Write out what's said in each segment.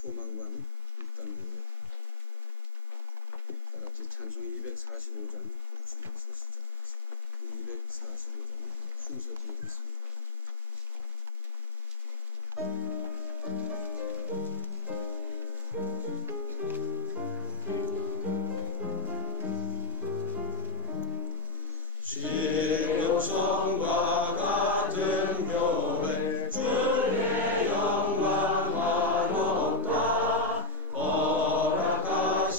소망관 1단계에 다같이 찬송 245장 부르시면서 시작하겠습니다. 245장은 순서 지어있습니다. 지금성과 같은 교회 주의 영광만 높다. 허락하신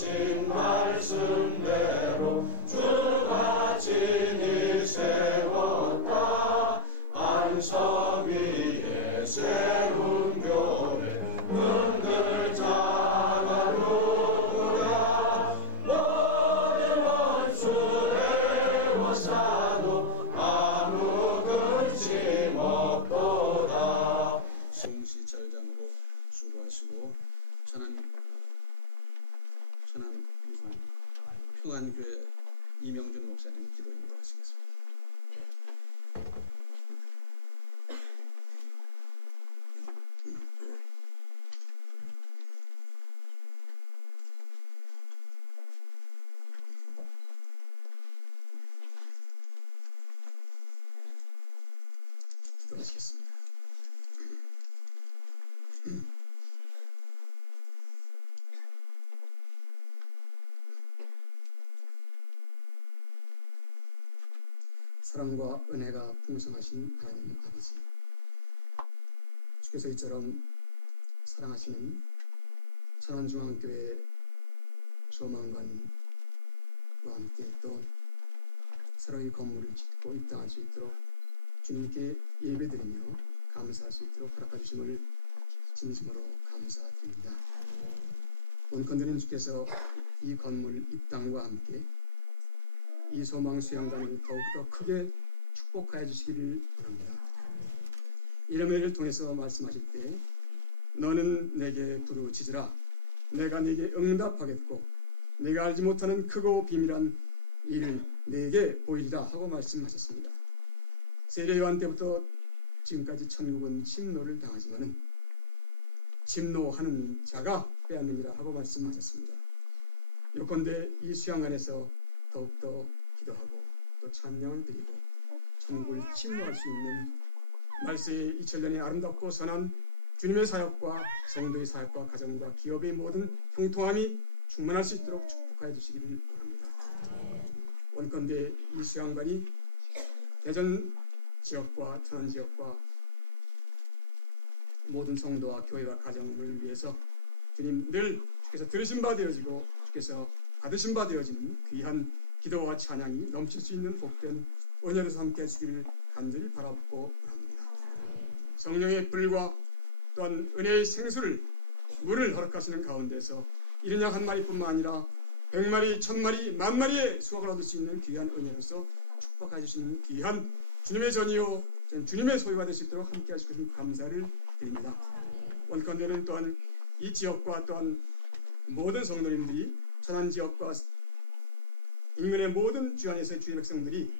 말씀대로 주가 진히 세웠다. 안석 위에 세운 교회 흔들 자가 누구랴. 모든 원수 애워싸도 아무 근심 없도다. 성시 절장으로 수고하시고 천안 평안교회 이명준 목사님 기도 인도하시겠습니다. 기도하시겠습니다. 사랑과 은혜가 풍성하신 하나님 아버지, 주께서 이처럼 사랑하시는 천안중앙교회 소망관과 함께 또 새로이 건물을 짓고 입당할 수 있도록 주님께 예배드리며 감사할 수 있도록 허락해 주심을 진심으로 감사드립니다. 원컨대는 주께서 이 건물 입당과 함께 이 소망 수양관을 더욱더 크게 축복하여 주시기를 원합니다. 이름을 통해서 말씀하실 때 너는 내게 부르짖으라. 내가 네게 응답하겠고 내가 알지 못하는 크고 비밀한 일을 네게 보이리라 하고 말씀하셨습니다. 세례 요한 때부터 지금까지 천국은 침노를 당하지만은 침노하는 자가 빼앗느니라 하고 말씀하셨습니다. 요컨대 이 수양관에서 더욱더 기도하고 또 찬양을 드리고 천국을 침노할 수 있는 말세의 2000년의 아름답고 선한 주님의 사역과 성도의 사역과 가정과 기업의 모든 형통함이 충만할 수 있도록 축복하여 주시기를 원합니다. 원컨대 이 수양관이 대전 지역과 천안 지역과 모든 성도와 교회와 가정을 위해서 주님 늘 주께서 들으신 바 되어지고 주께서 받으신 바 되어진 귀한 기도와 찬양이 넘칠 수 있는 복된 은혜로서 함께 하시기를 간절히 바라보고 원합니다. 성령의 불과 또한 은혜의 생수를 물을 허락하시는 가운데서 이른 양 한 마리뿐만 아니라 100마리, 1000마리, 10,000마리의 수확을 얻을 수 있는 귀한 은혜로서 축복해 주시는 귀한 주님의 전이요 주님의 소유가 될 수 있도록 함께 하실 것을 감사를 드립니다. 원컨대는 또한 이 지역과 또한 모든 성도님들이 천안지역과 인근의 모든 주안에서의 주의 백성들이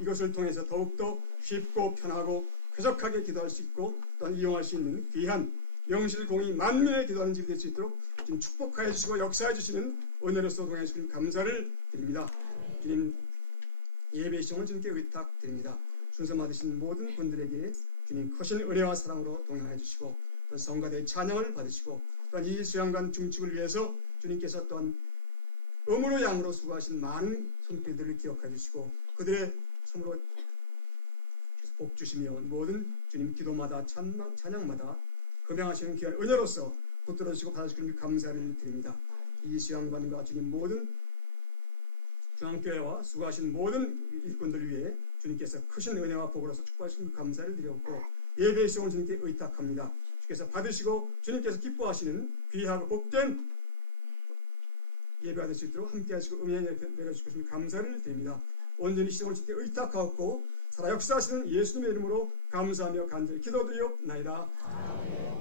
이것을 통해서 더욱더 쉽고 편하고 쾌적하게 기도할 수 있고 또한 이용할 수 있는 귀한 명실공히 만민의 기도하는 집이 될 수 있도록 주님 축복하여 주시고 역사해 주시는 은혜로서 동행해 주시는 감사를 드립니다. 주님 예배 시청을 주님께 의탁드립니다. 순서 받으신 모든 분들에게 주님 크신 은혜와 사랑으로 동행해 주시고 또 성가대의 찬양을 받으시고 또한 이 수양관 중축을 위해서 주님께서 또한 음으로 양으로 수고하신 많은 손길들을 기억해 주시고 그들의 참으로 복 주시며 모든 주님 기도마다 찬양마다 금양하시는 귀한 은혜로서 붙들어 주시고 받아주시는 감사를 드립니다. 이 수양관과 주님 모든 중앙교회와 수고하신 모든 일꾼들 위해 주님께서 크신 은혜와 복으로서 축복하시는 감사를 드렸고 예배의 시간을 주님께 의탁합니다. 주께서 받으시고 주님께서 기뻐하시는 귀하고 복된 예배가 될 수 있도록 함께 하시고 은혜 내려주실 것을 감사를 드립니다. 온전히 시간을 주님께 의탁하옵고 살아 역사하시는 예수님의 이름으로 감사하며 간절히 기도드리옵나이다. 아멘.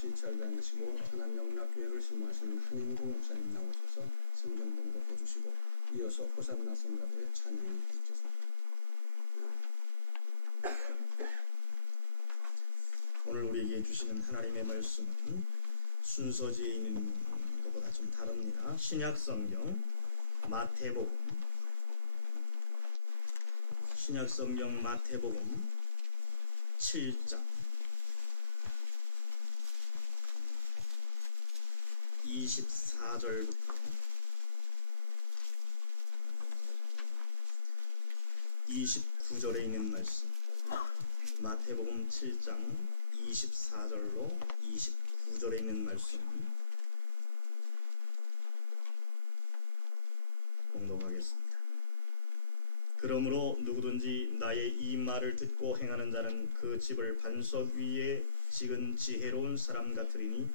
시찰장이시고 천안영락교회를 심호하시는 한인국 목사님 나오셔서 성경 봉독해 주시고 이어서 호산나 성가대의 찬양을 드리겠습니다. 오늘 우리에게 주시는 하나님의 말씀은 순서지에 있는 것보다 좀 다릅니다. 신약성경 마태복음 7장 24절부터 29절에 있는 말씀, 마태복음 7장 24절로 29절에 있는 말씀 공독하겠습니다. 그러므로 누구든지 나의 이 말을 듣고 행하는 자는 그 집을 반석 위에 지은 지혜로운 사람 같으리니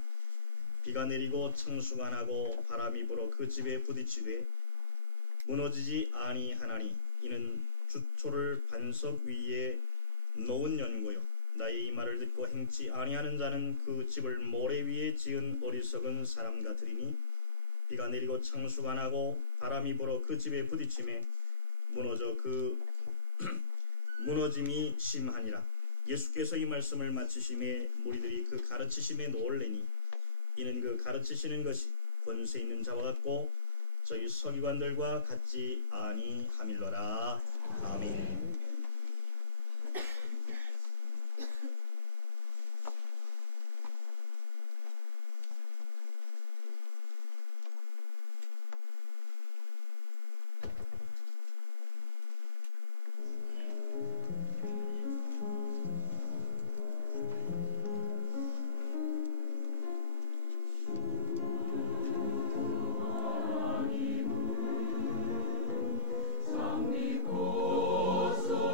비가 내리고 창수가 나고 바람이 불어 그 집에 부딪히되 무너지지 아니하나니 이는 주초를 반석 위에 놓은 연고요. 나의 이 말을 듣고 행치 아니하는 자는 그 집을 모래 위에 지은 어리석은 사람 같으리니 비가 내리고 창수가 나고 바람이 불어 그 집에 부딪히매 무너져 그 무너짐이 심하니라. 예수께서 이 말씀을 마치심에 무리들이 그 가르치심에 놀래니 이는 그 가르치시는 것이 권세 있는 자와 같고 저희 서기관들과 같지 아니함일러라. 아멘. 서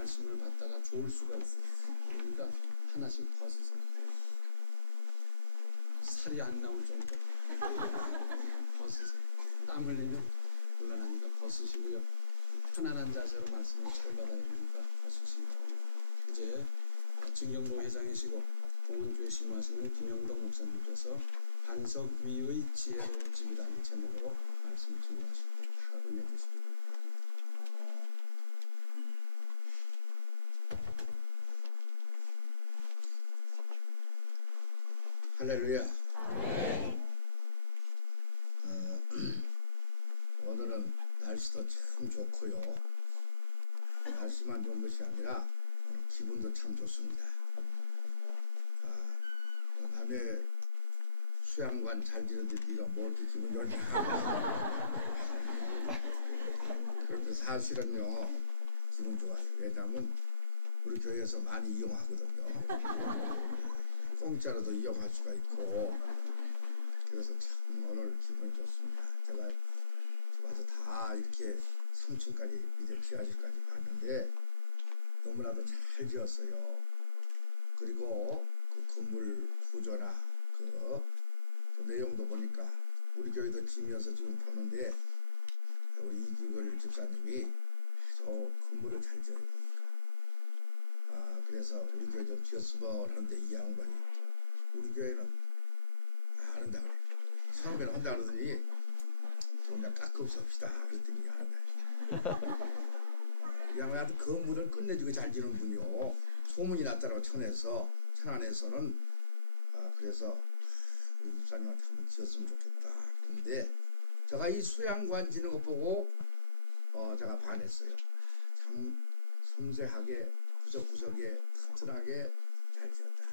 말씀을 받다가 좋을 수가 있어요. 그러니까 하나씩 벗으세요. 살이 안 나올 정도 벗으세요. 땀 흘리면 곤란하니까 벗으시고요. 편안한 자세로 말씀을 잘 받아야 되니까 벗으시기 바랍니다. 이제 진경로 회장이시고 동원교회 심무하시는 김영덕 목사님께서 반석 위의 지혜로운 집이라는 제목으로 말씀을 증거하실 때 다 은혜 주시기를 바랍니다. 할렐루야. 오늘은 날씨도 참 좋고요. 날씨만 좋은 것이 아니라 오늘 기분도 참 좋습니다. 남의 수양관 잘 지는데 네가 뭐 이렇게 기분 좋냐. 그런데 사실은요 기분 좋아요. 왜냐하면 우리 교회에서 많이 이용하거든요. 공짜로도 이용할 수가 있고 그래서 참 오늘 기분이 좋습니다. 제가 와서 다 이렇게 3층까지 이제 지하실까지 봤는데 너무나도 잘 지었어요. 그리고 그 건물 구조나 그 내용도 보니까 우리 교회도 짐이어서 지금 보는데 우리 이기걸 집사님이 아주 건물을 잘 지어요 보니까. 그래서 우리 교회 좀 지었으면 하는데 이 양반이 또 우리 교회는 안 한다 그래. 처음에는 한다 그러더니 그냥 깎음없이 합시다 그랬더니 안 한다. 이 양반한테 건물을 끝내주고 잘 지는 분이요. 소문이 났다고 천안에서는 그래서 우리 집사님한테 한번 지었으면 좋겠다. 그런데 제가 이 수양관 지는 것 보고 제가 반했어요. 참 섬세하게 구석구석에 튼튼하게 잘 지었다.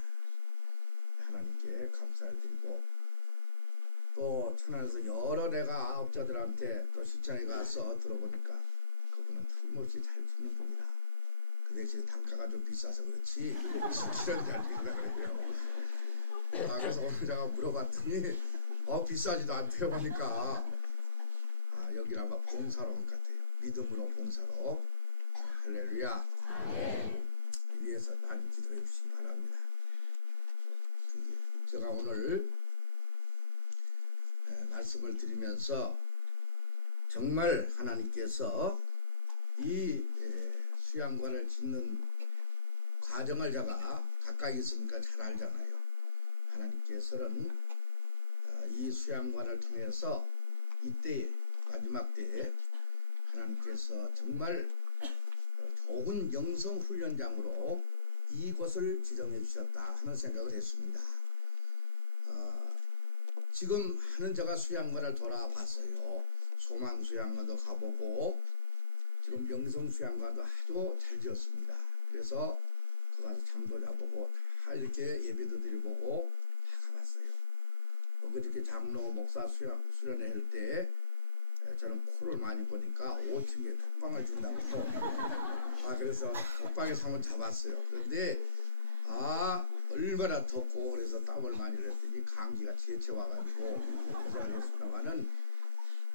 하나님께 감사를 드리고 또 천안에서 여러 내가 업자들한테 또 시청에 가서 들어보니까 그분은 틀림없이 잘 짓는 분이다. 그 대신에 단가가 좀 비싸서 그렇지 지키는 잘 짓는다 그래요. 그래서 오늘 제가 물어봤더니 비싸지도 않대요 보니까 여기는 아마 봉사로 온 것 같아요. 믿음으로 봉사로. 할렐루야. 위해서 많이 기도해 주시기 바랍니다. 제가 오늘 말씀을 드리면서 정말 하나님께서 이 수양관을 짓는 과정을 제가 가까이 있으니까 잘 알잖아요. 하나님께서는 이 수양관을 통해서 이때에 마지막 때에 하나님께서 정말 좋은 영성 훈련장으로 이곳을 지정해 주셨다 하는 생각을 했습니다. 지금 하는 제가 수양관을 돌아봤어요. 소망 수양관도 가보고 지금 영성 수양관도 아주 잘 지었습니다. 그래서 그 가서 잠도 자보고 다 이렇게 예배도 드려보고 다 가봤어요. 그저께 장로 목사 수련회 할 때 저는 코를 많이 보니까 5층에 독방을 준다고 그래서 독방에서 한번 잡았어요. 그런데 얼마나 덥고 그래서 땀을 많이 흘렸더니 감기가 지쳐 와가지고 고생을 했습니다만은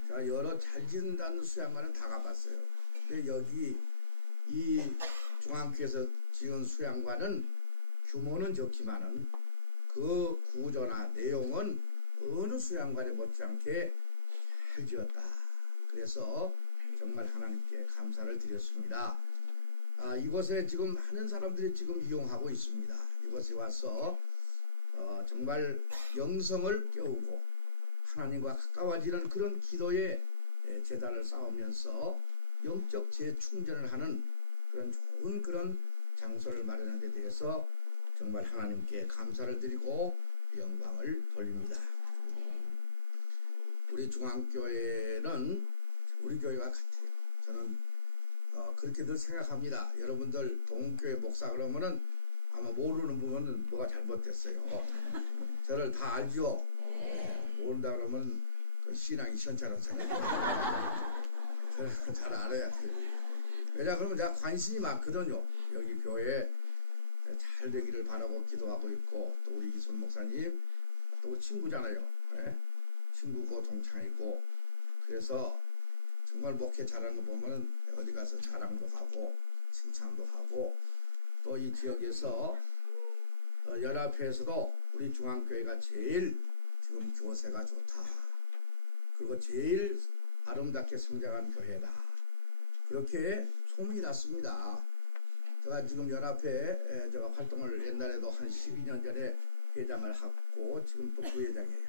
제가 여러 잘 짓는다는 수양관은 다 가봤어요. 근데 여기 이 중앙교회에서 지은 수양관은 규모는 적지만은 그 구조나 내용은 어느 수양관에 못지않게 잘 지었다. 그래서 정말 하나님께 감사를 드렸습니다. 이곳에 지금 많은 사람들이 지금 이용하고 있습니다. 이곳에 와서 정말 영성을 깨우고 하나님과 가까워지는 그런 기도의 재단을 쌓으면서 영적 재충전을 하는 그런 좋은 그런 장소를 마련하는 데 대해서 정말 하나님께 감사를 드리고 영광을 돌립니다. 우리 중앙교회는 우리 교회와 같아요. 저는 그렇게 늘 생각합니다. 여러분들 동교회 목사 그러면은 아마 모르는 부분은 뭐가 잘못됐어요. 저를 다 알죠? 모른다 그러면 그 신앙이 시원찮은 사람. 저는 잘 알아야 돼요. 왜냐 그러면 제가 관심이 많거든요. 여기 교회 잘 되기를 바라고 기도하고 있고 또 우리 이손 목사님 또 친구잖아요. 친구고 동창이고 그래서 정말 목회 잘하는 거 보면 어디 가서 자랑도 하고 칭찬도 하고 또 이 지역에서 연합회에서도 우리 중앙교회가 제일 지금 교세가 좋다. 그리고 제일 아름답게 성장한 교회다. 그렇게 소문이 났습니다. 제가 지금 연합회 제가 활동을 옛날에도 한 12년 전에 회장을 하고 지금 또 부회장이에요.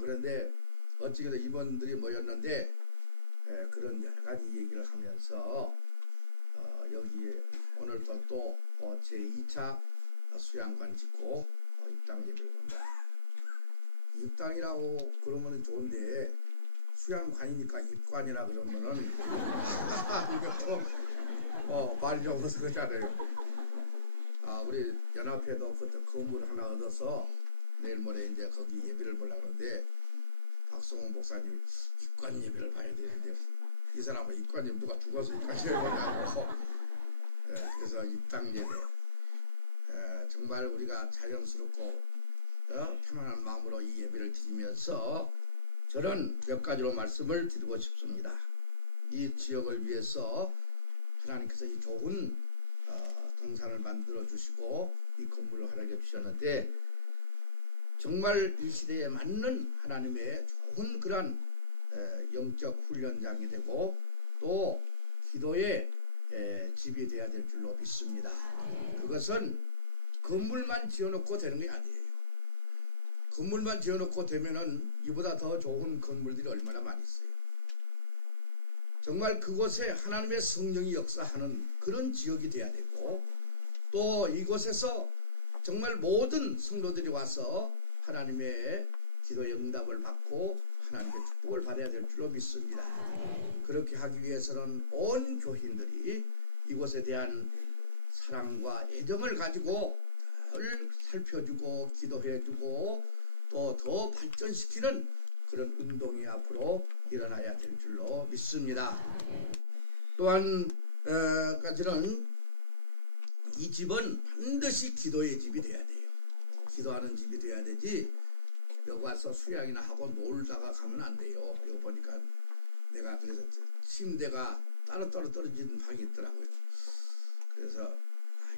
그런데 어찌게든 임원들이 모였는데 그런 여러 가지 얘기를 하면서 여기에 오늘도 또 제2차 수양관 짓고 입당 예배를 본다. 입당이라고 그러면 좋은데 수양관이니까 입관이라 그러면은 이것도 말이 적어서 그렇잖아요. 우리 연합회도 그때 건물 하나 얻어서 내일 모레 이제 거기 예배를 보려고 하는데 박성호 목사님이 입관 예배를 봐야 되는데 이 사람은 입관님 누가 죽어서 입관 예배 보냐고. 그래서 입당 예배 정말 우리가 자연스럽고 편안한 마음으로 이 예배를 드리면서 저는 몇 가지로 말씀을 드리고 싶습니다. 이 지역을 위해서 하나님께서 이 좋은 동산을 만들어 주시고 이 건물을 허락해 주셨는데 정말 이 시대에 맞는 하나님의 좋은 그런 영적 훈련장이 되고 또 기도의 집이 되어야 될 줄로 믿습니다. 그것은 건물만 지어놓고 되는 게 아니에요. 건물만 지어놓고 되면은 이보다 더 좋은 건물들이 얼마나 많이 있어요. 정말 그곳에 하나님의 성령이 역사하는 그런 지역이 되어야 되고 또 이곳에서 정말 모든 성도들이 와서 하나님의 기도의 응답을 받고 하나님의 축복을 받아야 될 줄로 믿습니다. 그렇게 하기 위해서는 온 교인들이 이곳에 대한 사랑과 애정을 가지고 늘 살펴주고 기도해주고 또 더 발전시키는 그런 운동이 앞으로 일어나야 될 줄로 믿습니다. 또한 까지는 이 집은 반드시 기도의 집이 돼야 돼요. 기도하는 집이 돼야 되지 여기 와서 수양이나 하고 놀다가 가면 안 돼요. 여기 보니까 내가 그래서 침대가 따로따로 떨어지는 방이 있더라고요. 그래서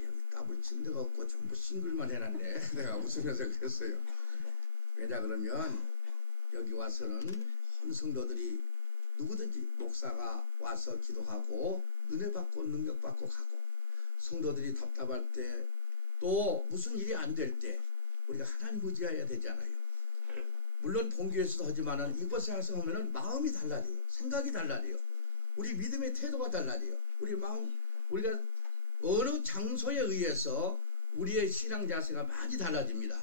여기 더블 침대가 없고 전부 싱글만 해놨네. 내가 웃으면서 그랬어요. 왜냐 그러면 여기 와서는 온 성도들이 누구든지 목사가 와서 기도하고 은혜 받고 능력 받고 가고 성도들이 답답할 때 또 무슨 일이 안 될 때 우리가 하나님 의지해야 되잖아요. 물론 본교에서도 하지만은 이곳에 와서 하면은 마음이 달라져요. 생각이 달라져요. 우리 믿음의 태도가 달라져요. 우리 마음 우리가 어느 장소에 의해서 우리의 신앙 자세가 많이 달라집니다.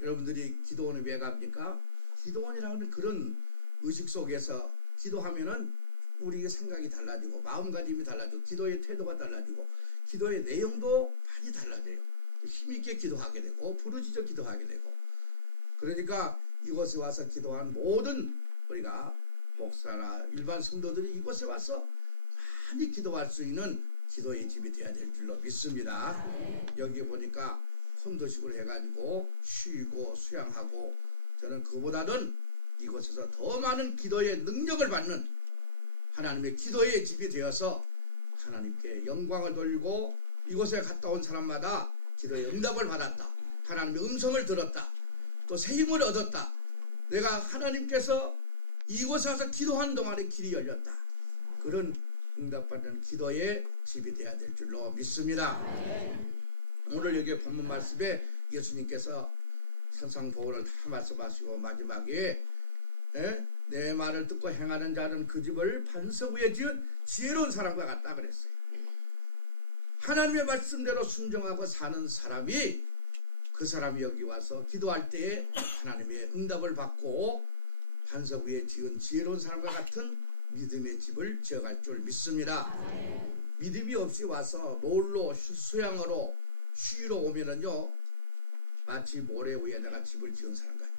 여러분들이 기도원에 왜 갑니까? 기도원이라는 그런 의식 속에서 기도하면은 우리의 생각이 달라지고 마음가짐이 달라지고 기도의 태도가 달라지고 기도의 내용도 많이 달라져요. 힘있게 기도하게 되고 부르짖어 기도하게 되고 그러니까 이곳에 와서 기도한 모든 우리가 목사나 일반 성도들이 이곳에 와서 많이 기도할 수 있는 기도의 집이 되어야 될 줄로 믿습니다. 여기 보니까 콘도식으로 해가지고 쉬고 수양하고 저는 그보다는 이곳에서 더 많은 기도의 능력을 받는 하나님의 기도의 집이 되어서 하나님께 영광을 돌리고 이곳에 갔다 온 사람마다 기도의 응답을 받았다. 하나님의 음성을 들었다. 또 새 힘을 얻었다. 내가 하나님께서 이곳에 와서 기도하는 동안에 길이 열렸다. 그런 응답받는 기도의 집이 되어야 될 줄로 믿습니다. 오늘 여기 본문 말씀에 예수님께서 천상복음을 다 말씀하시고 마지막에 내 말을 듣고 행하는 자는 그 집을 반석 위에 지은 지혜로운 사람과 같다 그랬어요. 하나님의 말씀대로 순종하고 사는 사람이 그 사람이 여기 와서 기도할 때에 하나님의 응답을 받고 반석 위에 지은 지혜로운 사람과 같은 믿음의 집을 지어갈 줄 믿습니다. 믿음이 없이 와서 놀러 수양으로 쉬러 오면은요 마치 모래 위에다가 집을 지은 사람 같아요.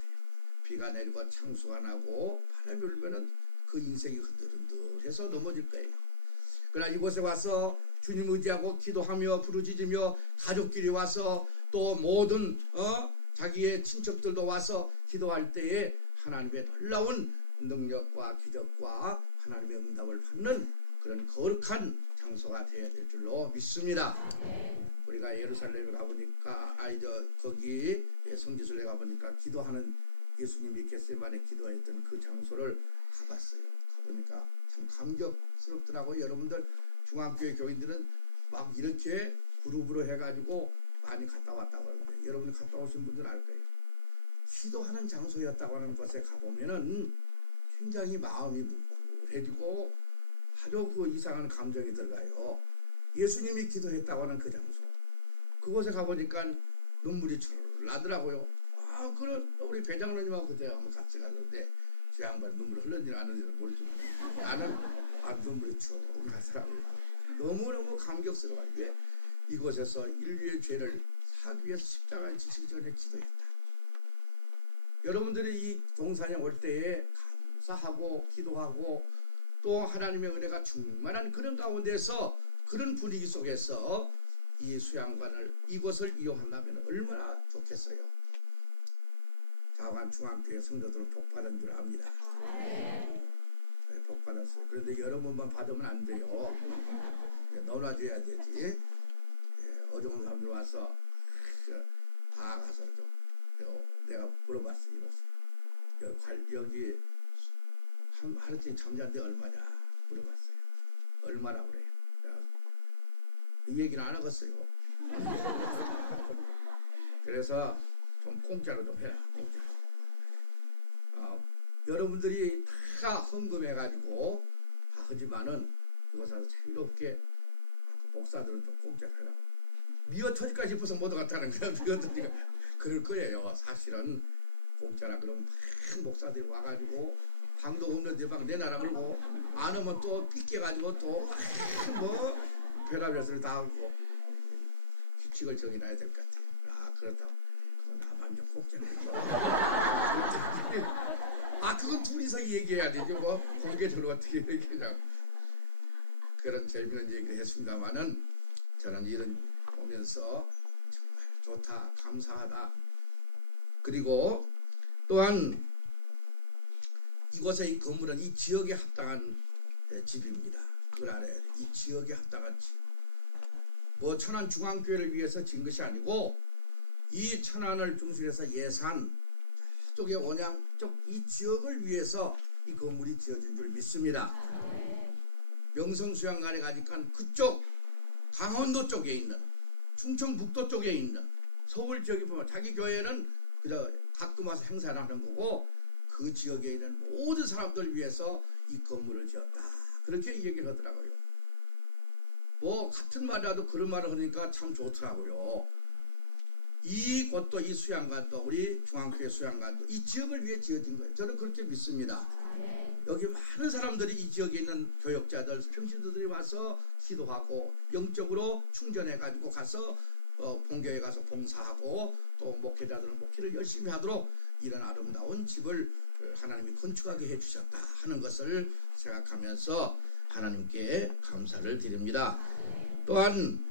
비가 내리고 창수가 나고 바람이 불면은 그 인생이 흔들흔들해서 넘어질 거예요. 그러나 이곳에 와서 주님 의지하고 기도하며 부르짖으며 가족끼리 와서 또 모든 자기의 친척들도 와서 기도할 때에 하나님의 놀라운 능력과 기적과 하나님의 응답을 받는 그런 거룩한 장소가 되어야 될 줄로 믿습니다. 우리가 예루살렘에 가보니까 거기 성지순례 가보니까 기도하는 예수님이 겟세마네 기도했던 그 장소를 가봤어요. 가보니까 참 감격스럽더라고요. 여러분들 중앙교회 교인들은 막 이렇게 그룹으로 해가지고 많이 갔다 왔다고 하는데 여러분이 갔다 오신 분들은 알 거예요. 기도하는 장소였다고 하는 곳에 가보면은 굉장히 마음이 뭉클해지고 아주 그 이상한 감정이 들어가요. 예수님이 기도했다고 하는 그 장소. 그곳에 가보니까 눈물이 철 나더라고요. 그런 우리 배장로님하고 그때 한번 같이 갔는데 저 양반 눈물 흘렀는지 안 흘렀는지 모르지만 나는 눈물이 철 나더라고요. 너무너무 감격스러워요. 왜? 이곳에서 인류의 죄를 사기 위해서 십자가에 지시기 전에 기도했다. 여러분들이 이 동산에 올 때에 감사하고 기도하고 또 하나님의 은혜가 충만한 그런 가운데서 그런 분위기 속에서 이 수양관을 이곳을 이용한다면 얼마나 좋겠어요. 자관 중앙교회 성도들은 복받은 줄 압니다. 네, 복받았어요. 그런데 여러 번만 받으면 안 돼요. 넣어놔줘야 되지. 어려운 사람들 와서 다 가서 좀 내가 물어봤어요. 여기 하루쯤 잠자는데 얼마냐 물어봤어요. 얼마라고 그래요. 이 얘기는 안 하겠어요. 그래서 좀 공짜로 좀 해라. 공짜로. 여러분들이 다 헌금해가지고 다 하지만은 이곳에서 자유롭게 목사들은 좀 공짜로 해라고. 미어 터질까 싶어서 못 갔다는 거야. 미어 터질까. 그럴 거예요. 사실은 공짜라 그러면 막 목사들이 와가지고 방도 없는데 막 내놔라 그러고 안 오면 또 삐껴가지고 또 뭐 별의별 소리 다 하고 규칙을 정해놔야 될 것 같아요. 그렇다고 그건 나만 좀 공짜로 그건 둘이서 얘기해야 되죠. 뭐 공개적으로 어떻게 얘기하냐고. 그런 재미있는 얘기를 했습니다마는 저는 이런 보면서 정말 좋다, 감사하다. 그리고 또한 이곳의 이 건물은 이 지역에 합당한 집입니다. 그걸 알아야 돼. 이 지역에 합당한 집. 뭐 천안 중앙교회를 위해서 지은 것이 아니고 이 천안을 중심해서 예산 저쪽에 원양 쪽 이 지역을 위해서 이 건물이 지어진 줄 믿습니다. 명성수양관에 가니까 그쪽 강원도 쪽에 있는 충청북도 쪽에 있는 서울 지역에 보면 자기 교회는 그저 가끔 와서 행사를 하는 거고 그 지역에 있는 모든 사람들 위해서 이 건물을 지었다. 그렇게 얘기를 하더라고요. 뭐 같은 말이라도 그런 말을 하니까 참 좋더라고요. 이곳도 이 수양관도 우리 중앙교회 수양관도 이 지역을 위해 지어진 거예요. 저는 그렇게 믿습니다. 여기 많은 사람들이 이 지역에 있는 교역자들, 평신도들이 와서 기도하고 영적으로 충전해가지고 가서 본교에 가서 봉사하고 또 목회자들은 목회를 열심히 하도록 이런 아름다운 집을 하나님이 건축하게 해주셨다 하는 것을 생각하면서 하나님께 감사를 드립니다. 또한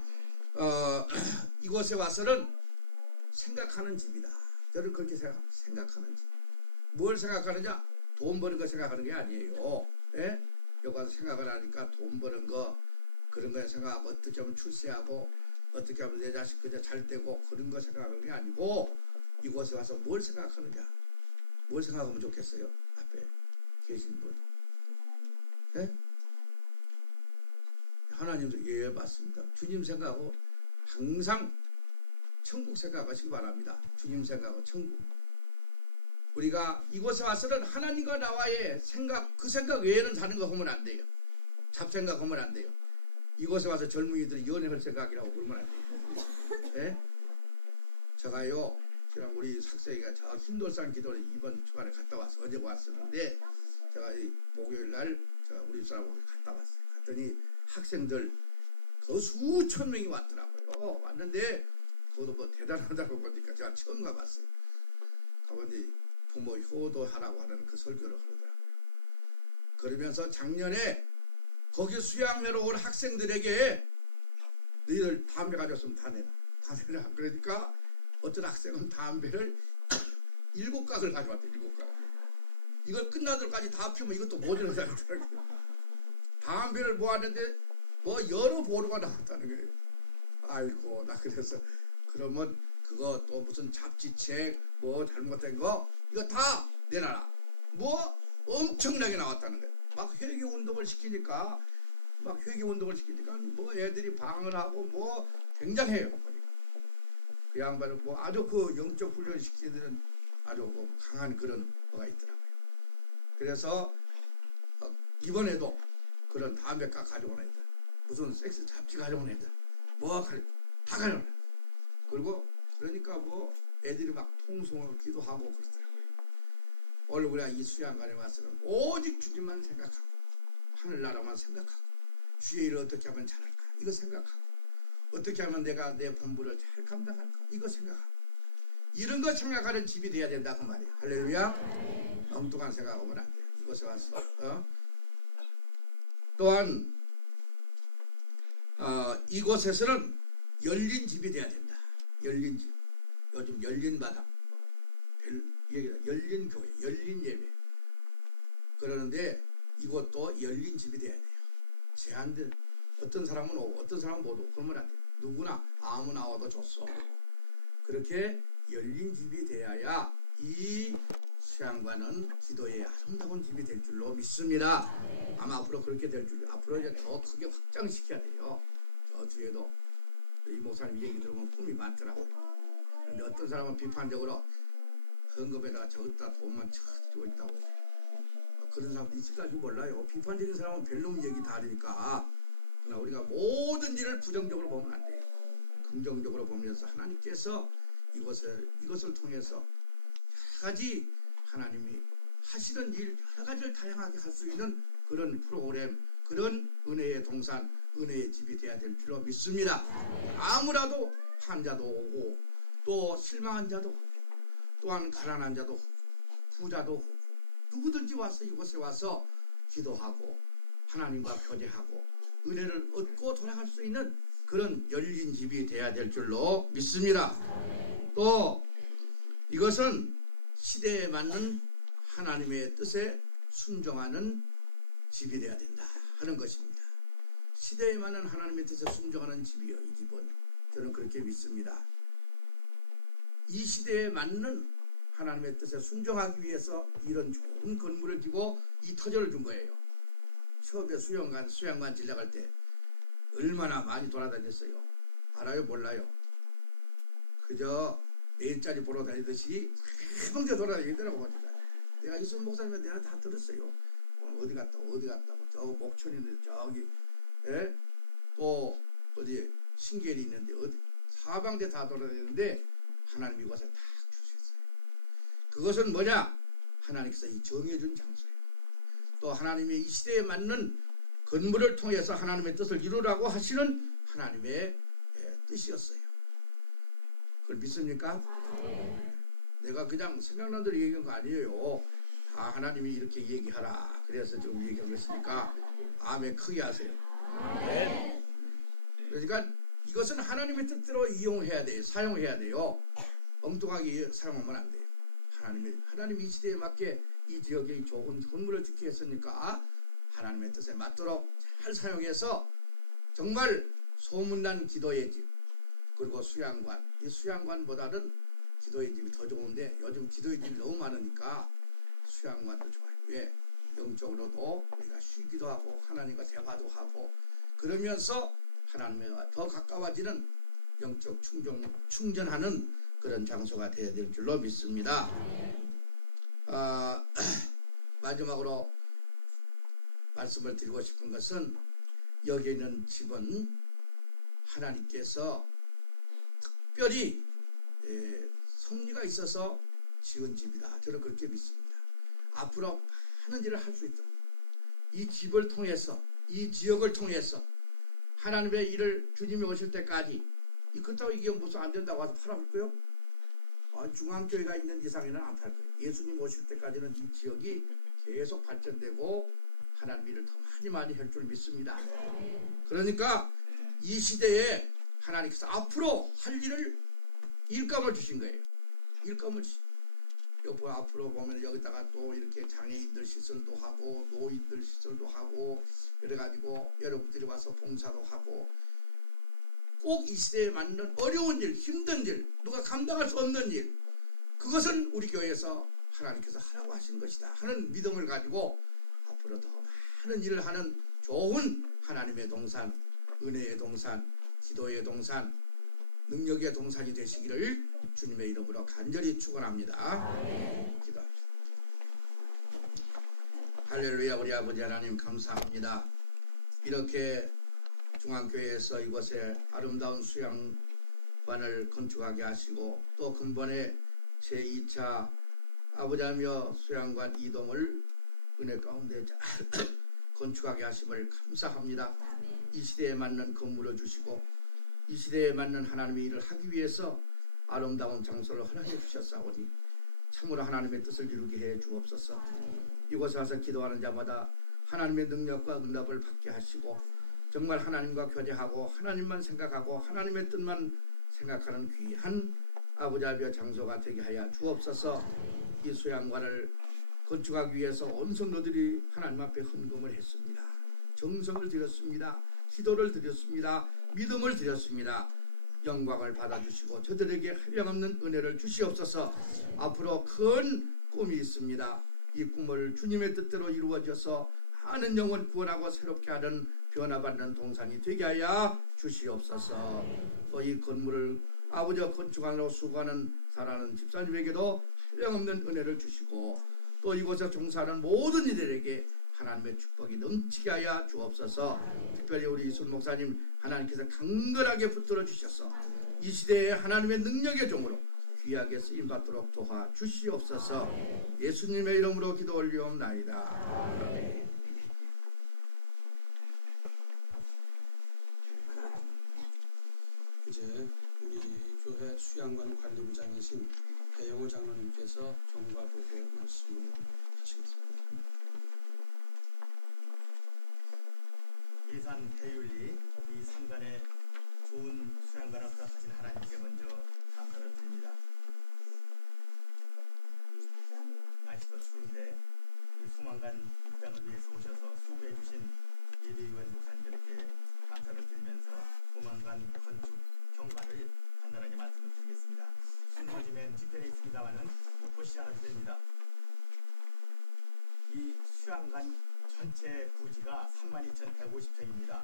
이곳에 와서는 생각하는 집이다. 저는 그렇게 생각하는 집. 뭘 생각하느냐? 돈 버는 거 생각하는 게 아니에요. 예? 여기 와서 생각을 하니까 돈 버는 거 그런 거에 생각하고 어떻게 하면 출세하고 어떻게 하면 내 자식 그저 잘 되고 그런 거 생각하는 게 아니고 이곳에 와서 뭘 생각하느냐? 뭘 생각하면 좋겠어요? 앞에 계신 분. 예? 하나님도 예 맞습니다. 주님 생각하고 항상 천국 생각하시기 바랍니다. 주님 생각하고 천국. 우리가 이곳에 와서는 하나님과 나와의 생각, 그 생각 외에는 다른 거 하면 안 돼요. 잡생각 하면 안 돼요. 이곳에 와서 젊은이들이 연애할 생각이라고 그러면 안 돼요. 예? 제가요, 지금 우리 학생이가 저 흰돌산 기도를 이번 주간에 갔다 와서 어제 왔었는데 제가 이 목요일 날 우리 사람하고 갔다 왔어요. 갔더니 학생들 그 수천 명이 왔더라고요. 왔는데 그것도 뭐 대단하다고 보니까 제가 처음 가봤어요. 가보니 부모 효도하라고 하는 그 설교를 하더라고요. 그러면서 작년에 거기 수양회로 온 학생들에게 너희들 담배 가졌으면 다 내놔. 다 내놔. 그러니까 어떤 학생은 담배를 7각을 가져왔대요. 7각. 이걸 끝나도록까지 다 피우면 이것도 모자라더라고요. 담배를 모았는데 뭐 여러 보루가 나왔다는 거예요. 아이고 나 그래서 그러면 그거 또 무슨 잡지책 뭐 잘못된 거 이거 다 내놔라. 뭐 엄청나게 나왔다는 거예요. 막 회개 운동을 시키니까 뭐 애들이 방을 하고 뭐 굉장해요. 보니까 그 양반은 뭐 아주 그 영적 훈련 시키는 데는 아주 그 강한 그런 거가 있더라고요. 그래서 이번에도 그런 담배가 가져온 애들, 무슨 섹스 잡지 가져온 애들, 뭐 다 가져온 애들. 그리고 그러니까 뭐 애들이 막 통성을 기도하고 그러더라고요. 오늘 우리가 이 수양관에 와서는 오직 주님만 생각하고 하늘나라만 생각하고 주의 일을 어떻게 하면 잘할까 이거 생각하고 어떻게 하면 내가 내 본분을 잘 감당할까 이거 생각하고 이런 거 생각하는 집이 돼야 된다 그 말이에요. 할렐루야. 엉뚱한 생각하면 안 돼요. 이곳에 와서 또한 이곳에서는 열린 집이 돼야 된다. 열린 집. 요즘 열린 마당, 열린 교회, 열린 예배 그러는데 이것도 열린 집이 돼야 돼요. 제한된 어떤 사람은 오고 어떤 사람은 못 오고 그러면 안 돼요. 누구나 아무나 와도 좋소. 그렇게 열린 집이 되어야 이 수양관은 기도의 아름다운 집이 될 줄로 믿습니다. 아마 앞으로 그렇게 될 줄, 앞으로 이제 더 크게 확장시켜야 돼요. 저 뒤에도 이 목사님 얘기 들으면 꿈이 많더라고요. 그런데 어떤 사람은 비판적으로 헌금에다가 저기다 돈만 쳐주고 있다고 그런 사람도 있을까지 몰라요. 비판적인 사람은 별놈 얘기 다 하니까 그러나 우리가 모든 일을 부정적으로 보면 안 돼요. 긍정적으로 보면서 하나님께서 이것을 통해서 여러 가지 하나님이 하시는 일 여러 가지를 다양하게 할 수 있는 그런 프로그램, 그런 은혜의 동산, 은혜의 집이 돼야 될 줄로 믿습니다. 아무라도 환자도 오고 또 실망한 자도 오고 또한 가난한 자도 오고 부자도 오고 누구든지 와서 이곳에 와서 기도하고 하나님과 교제하고 은혜를 얻고 돌아갈 수 있는 그런 열린 집이 돼야 될 줄로 믿습니다. 또 이것은 시대에 맞는 하나님의 뜻에 순종하는 집이 돼야 된다 하는 것입니다. 시대에 맞는 하나님의 뜻에 순종하는 집이요. 이 집은 저는 그렇게 믿습니다. 이 시대에 맞는 하나님의 뜻에 순종하기 위해서 이런 좋은 건물을 지고 이 터전을 준 거예요. 처음에 수양관 진략할 때 얼마나 많이 돌아다녔어요. 알아요? 몰라요? 그저 내일짜리 보러 다니듯이 한번에 돌아다니더라고 보니까 내가 이순 목사님한테 내가 다 들었어요. 어디 갔다고 저 목천이 있는데 저기 또 어디 신계리 있는데 어디 사방대 다 돌아다니는데 하나님이 이곳에 딱 주셨어요. 그것은 뭐냐? 하나님께서 이 정해준 장소예요. 또 하나님의 이 시대에 맞는 건물을 통해서 하나님의 뜻을 이루라고 하시는 하나님의 뜻이었어요. 그걸 믿습니까? 내가 그냥 생각난 대로 얘기한 거 아니에요. 다 하나님이 이렇게 얘기하라. 그래서 지금 얘기하고 있으니까 아멘 크게 하세요. 네. 그러니까 이것은 하나님의 뜻대로 이용해야 돼요. 사용해야 돼요. 엉뚱하게 사용하면 안 돼요. 하나님이 이 시대에 맞게 이 지역에 좋은 건물을 짓게 했으니까 하나님의 뜻에 맞도록 잘 사용해서 정말 소문난 기도의 집 그리고 수양관, 이 수양관보다는 기도의 집이 더 좋은데 요즘 기도의 집이 너무 많으니까 수양관도 좋아요. 왜? 영적으로도 우리가 쉬기도 하고 하나님과 대화도 하고 그러면서 하나님과 더 가까워지는 영적 충전하는 그런 장소가 되어야 될 줄로 믿습니다. 마지막으로 말씀을 드리고 싶은 것은 여기 있는 집은 하나님께서 특별히 섭리가 있어서 지은 집이다. 저는 그렇게 믿습니다. 앞으로 많은 일을 할 수 있도록 이 집을 통해서 이 지역을 통해서 하나님의 일을 주님이 오실 때까지 그렇다고 이게 무슨 안 된다고 와서 팔아볼까요? 중앙교회가 있는 이상에는 안 팔 거예요. 예수님 오실 때까지는 이 지역이 계속 발전되고 하나님 일을 더 많이 할 줄 믿습니다. 그러니까 이 시대에 하나님께서 앞으로 할 일을 일감을 주신 거예요. 일감을 주신. 옆으로 앞으로 보면 여기다가 또 이렇게 장애인들 시설도 하고 노인들 시설도 하고 그래가지고 여러분들이 와서 봉사도 하고 꼭 이 시대에 맞는 어려운 일, 힘든 일, 누가 감당할 수 없는 일, 그것은 우리 교회에서 하나님께서 하라고 하신 것이다 하는 믿음을 가지고 앞으로 더 많은 일을 하는 좋은 하나님의 동산, 은혜의 동산, 기도의 동산, 능력의 동산이 되시기를 주님의 이름으로 간절히 축원합니다. 기도합시다. 할렐루야. 우리 아버지 하나님 감사합니다. 이렇게 중앙교회에서 이곳에 아름다운 수양관을 건축하게 하시고 또 근본에 제2차 아버지하며 수양관 이동을 은혜 가운데 잘 건축하게 하심을 감사합니다. 이 시대에 맞는 건물을 주시고 이 시대에 맞는 하나님의 일을 하기 위해서 아름다운 장소를 허락해 주셨사오니 참으로 하나님의 뜻을 이루게 해 주옵소서. 이곳에 와서 기도하는 자마다 하나님의 능력과 응답을 받게 하시고 정말 하나님과 교제하고 하나님만 생각하고 하나님의 뜻만 생각하는 귀한 아버지 아비의 장소가 되게 하여 주옵소서. 이 수양관을 건축하기 위해서 온 성도들이 하나님 앞에 헌금을 했습니다. 정성을 드렸습니다. 기도를 드렸습니다. 믿음을 드렸습니다. 영광을 받아주시고 저들에게 한량없는 은혜를 주시옵소서. 앞으로 큰 꿈이 있습니다. 이 꿈을 주님의 뜻대로 이루어져서 많은 영혼 구원하고 새롭게 하는 변화받는 동산이 되게 하여 주시옵소서. 또 이 건물을 아버지와 건축하느라 수고하는 살아가는 집사님에게도 한량없는 은혜를 주시고 또 이곳에 종사하는 모든 이들에게 하나님의 축복이 넘치게 하여 주옵소서. 특별히 우리 이순 목사님 하나님께서 강건하게 붙들어 주셔서 이 시대에 하나님의 능력의 종으로 귀하게 쓰임받도록 도와 주시옵소서. 예수님의 이름으로 기도 올리옵나이다. 이제 우리 교회 수양관 관리부장이신 배영호 장로님께서 경과 보고 말씀을 하시겠습니다. 예산 대윤리 이 상간에 좋은 수양관을 허락하신 하나님께 먼저 감사를 드립니다. 날씨도 추운데 우리 소망관 입장을 위해서 오셔서 수고해 주신 예배위원 목사님들께 감사를 드리면서 소망관 건축 경과를 간단하게 말씀을 드리겠습니다. 순서지면 뒤편에 있습니다만은 보시지 않아도 됩니다. 이 수양관 전체 부지가 32,150평입니다.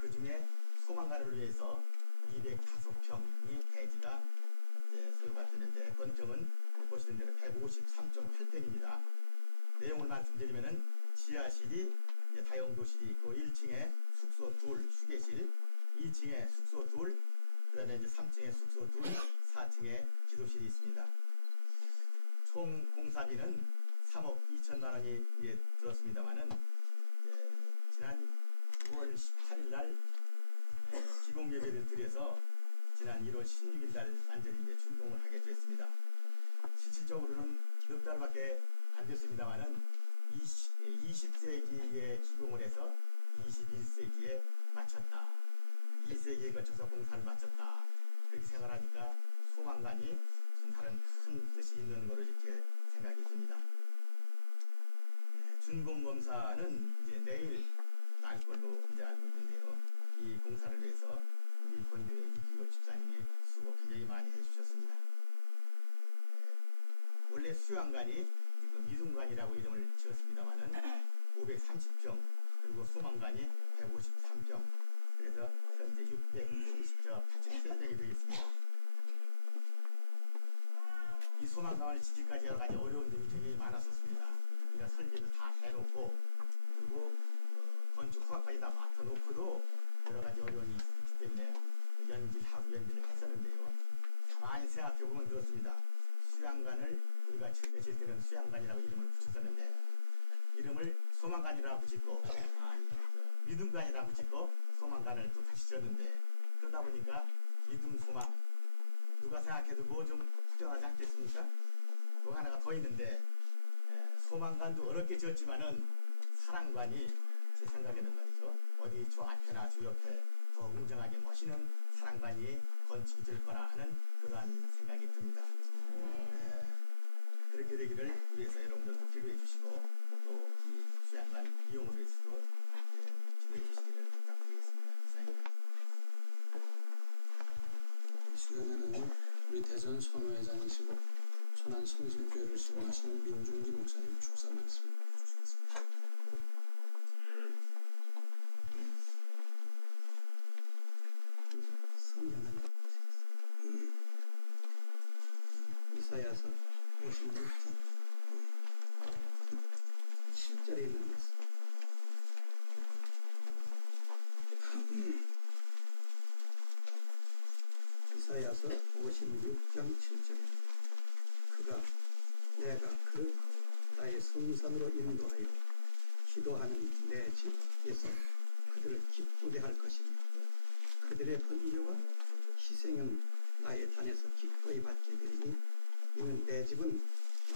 그 중에 소망관을 위해서 205평이 대지가 소유가 되는데 건평은 보시는 대로 153.8평입니다. 내용을 말씀드리면은 지하실이 다용도실이 있고 1층에 숙소 둘, 휴게실, 2층에 숙소 둘, 그다음에 이제 3층에 숙소 둘, 4층에 기도실이 있습니다. 총 공사비는 3억 2천만 원이 들었습니다만은 지난 9월 18일 날 기공 예배를 드려서 지난 1월 16일 날 완전히 준공을 하게 됐습니다. 실질적으로는 몇 달밖에 안 됐습니다만은 20세기에 기공을 해서 21세기에 마쳤다. 2세기에 거쳐서 공사를 마쳤다. 그렇게 생각하니까 소망관이 좀 다른 큰 뜻이 있는 거로 이렇게 생각이 듭니다. 준공 검사는 이제 내일 날 걸로 이제 알고 있는데요. 이 공사를 위해서 우리 본교회 이기호 집사님이 수고 굉장히 많이 해주셨습니다. 원래 수양관이 그 미둥관이라고 이름을 지었습니다만은 530평 그리고 소망관이 153평 그래서 현재 687평이 되겠습니다. 이 소망관을 지지까지 여러 가지 어려운 점이 굉장히 많았었습니다. 우리가 설계도 다 해놓고 그리고 건축 허가까지 다 맡아놓고도 여러 가지 어려움이 있기 때문에 연기를 했었는데요. 가만히 생각해보면 그렇습니다. 수양관을 우리가 처음에 지을 때는 수양관이라고 이름을 붙였었는데 이름을 소망관이라고 짓고 믿음관이라고 짓고 소망관을 또 다시 지었는데 그러다 보니까 믿음 소망 누가 생각해도 뭐 좀 부정하지 않겠습니까? 뭐 하나가 더 있는데 소망관도 어렵게 지었지만은 사랑관이 제 생각에는 말이죠. 어디 저 앞에나 저 옆에 더 웅장하게 멋있는 사랑관이 건축이 될 거라 하는 그러한 생각이 듭니다. 되기를 위해서 여러분들도 기도해 주시고 또 이 수양관 이용을 위해서도 기도해 주시기를 부탁드리겠습니다. 이상입니다. 이 시간에는 우리 대전 선호회장이시고 천안 성심교회를 시험하시는 민중기 목사님 축사 말씀을 해주시겠습니다. 성경 한 번 보시겠습니다. 이사야서 56장 7절에 있는 말씀. 이사야서 56장 7절에 내가 그 나의 성산으로 인도하여 기도하는 내 집에서 그들을 기쁘게 할 것입니다. 그들의 번제와 희생은 나의 단에서 기꺼이 받게 되리니 이는 내 집은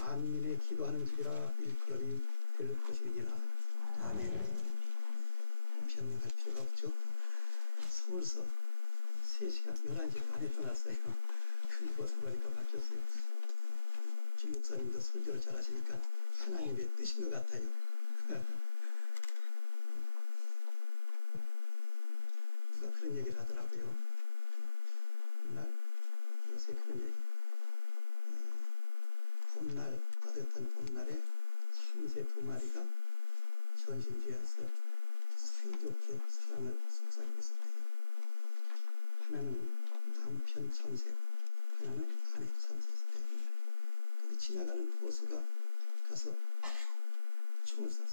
만민의 기도하는 집이라 일컬음이 될 것이니라. 아멘. 변명할 필요가 없죠. 서울서 3시간 11시 반에 떠났어요. 그리고 보니까 바뀌었어요. 김 목사님도 설교를 잘하시니까 하나님의 뜻인 것 같아요. 누가 그런 얘기를 하더라고요. 어느 요새 그런 얘기. 봄날, 따뜻한 봄날에 참새 2마리가 전신지에서 사이좋게 사랑을 속삭이고 있을 때요. 하나는 남편 참새고 하나는 아내 참새였을 때. 근데 지나가는 포수가 가서 총을 쐈어요.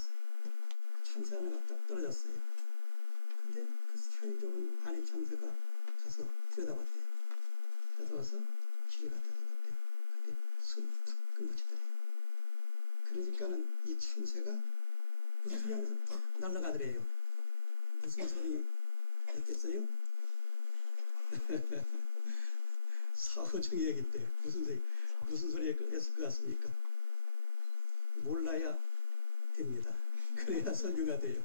참새 하나가 딱 떨어졌어요. 근데 그 사이좋은 아내 참새가 가서 들여다봤대요. 들여다봐서 길을 갖다 대봤대요. 근데 숨이 딱 끊어지더래요. 그러니까는 이 참새가 무슨 소리 하면서 딱 날아가더래요. 무슨 소리 했겠어요? 사후적인 얘기인데 무슨 소리 했을 것 같습니까? 몰라야 됩니다. 그래야 설교가 돼요.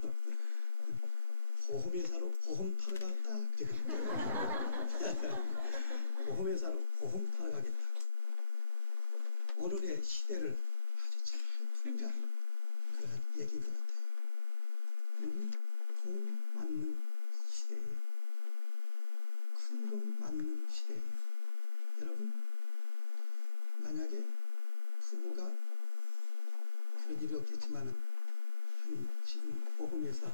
보험회사로 보험 타러 갔다. 보험회사로 보험 타러 가겠다. 오늘의 시대를 아주 잘 풀어가는 그런 얘기인 것 같아요. 돈 맞는 시대예요. 큰 돈 맞는 시대예요. 여러분, 만약에 부부가 그런 일이 없겠지만은 지금 보험회사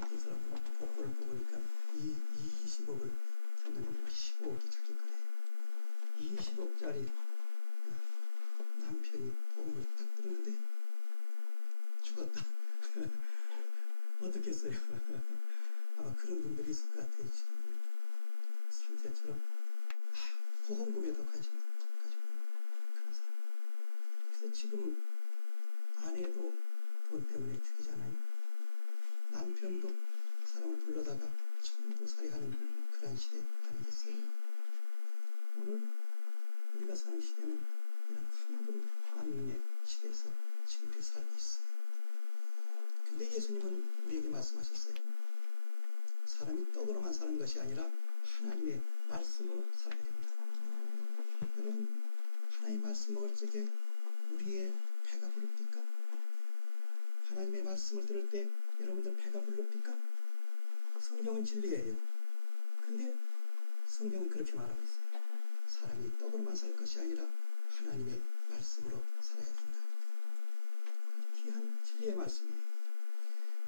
어떤 사람은 복권을 뽑으니까 20억을 탔는데 15억이 자기 거래요. 20억짜리 남편이 보험을 딱 들었는데 죽었다. 어떻겠어요? 아마 그런 분들이 있을 것 같아요. 지금 삼세처럼 보험금에 더 관심을 가지고 있는 그런 사람. 그래서 지금 아내도 돈 때문에 죽이잖아요. 남편도 사람을 불러다가 천도살이하는 그런 시대 아니겠어요? 오늘 우리가 사는 시대는 이런 황금 만능의 시대에서 지금 우리 살고 있어요. 근데 예수님은 우리에게 말씀하셨어요. 사람이 떡으로만 사는 것이 아니라 하나님의 말씀으로 살아야 됩니다. 여러분, 하나님의 말씀 먹을 적에 우리의 배가 부릅니까? 하나님의 말씀을 들을 때 여러분들 배가 부릅니까? 성경은 진리예요. 근데 성경은 그렇게 말하고 있어요. 사람이 떡으로만 살 것이 아니라 하나님의 말씀으로 살아야 된다. 귀한 진리의 말씀이에요.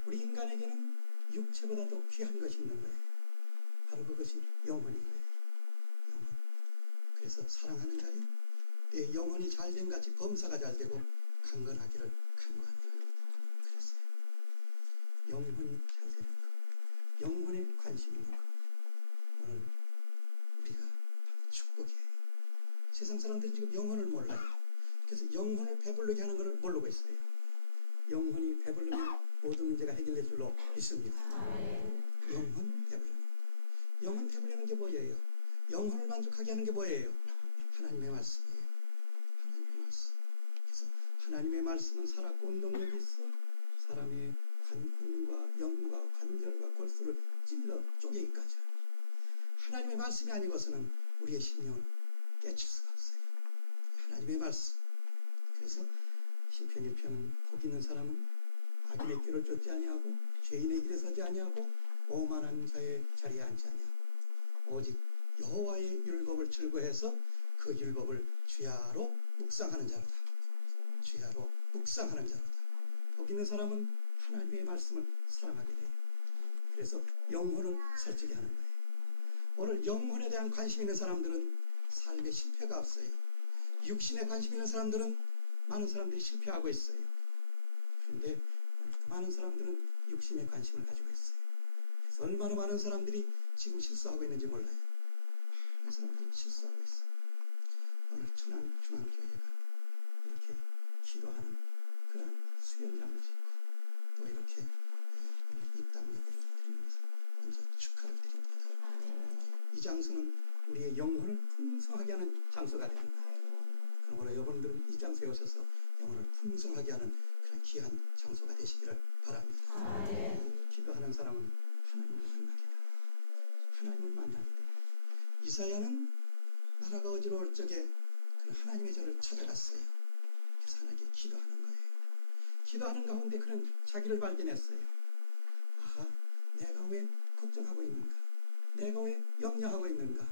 우리 인간에게는 육체보다도 귀한 것이 있는 거예요. 바로 그것이 영혼인 거예요. 영혼. 그래서 사랑하는 자요, 내 영혼이 잘된 같이 범사가 잘되고 강건하기를 간구한다. 그랬어요. 영혼이 잘되는 것, 영혼에 관심 있는 것, 오늘 우리가 축복이에요. 세상 사람들은 지금 영혼을 몰라요. 그래서 영혼을 배부르게 하는 것을 모르고 있어요. 영혼이 배부르면 모든 문제가 해결될 줄로 믿습니다. 영혼 배부르면. 영혼 배부르는 게 뭐예요? 영혼을 만족하게 하는 게 뭐예요? 하나님의 말씀이에요. 하나님의 말씀. 그래서 하나님의 말씀은 살았고 운동력이 있어 사람의 관근과 영과 관절과 골수를 찔러 쪼개기까지 하는 하나님의 말씀이 아니고서는 우리의 심령을 깨칠 수가 없어요. 하나님의 말씀. 그래서 시편 1편은 복 있는 사람은 악인의 길을 쫓지 아니하고 죄인의 길에 서지 아니하고 오만한 자의 자리에 앉지 아니하고 오직 여호와의 율법을 즐거해서 그 율법을 주야로 묵상하는 자로다. 주야로 묵상하는 자로다. 복 있는 사람은 하나님의 말씀을 사랑하게 돼요. 그래서 영혼을 살찌게 하는 거예요. 오늘 영혼에 대한 관심 있는 사람들은 삶에 실패가 없어요. 육신에 관심 있는 사람들은 많은 사람들이 실패하고 있어요. 그런데 그 많은 사람들은 육신에 관심을 가지고 있어요. 그래서 얼마나 많은 사람들이 지금 실수하고 있는지 몰라요. 많은 사람들이 실수하고 있어요. 오늘 중앙교회가 이렇게 기도하는 그런 수련장을 짓고 또 이렇게 입당 예배를 드리는 것을 먼저 축하를 드립니다. 이 장소는 우리의 영혼을 풍성하게 하는 장소가 되는 거예요. 그러므로 여러분들은 이 장소에 오셔서 영혼을 풍성하게 하는 그런 귀한 장소가 되시기를 바랍니다. 기도하는 사람은 하나님을 만나게 돼요. 하나님을 만나게 돼요. 이사야는 나라가 어지러울 적에 그는 하나님의 저를 찾아갔어요. 그래서 하나님께 기도하는 거예요. 기도하는 가운데 그는 자기를 발견했어요. 아하, 내가 왜 걱정하고 있는가? 내가 왜 염려하고 있는가?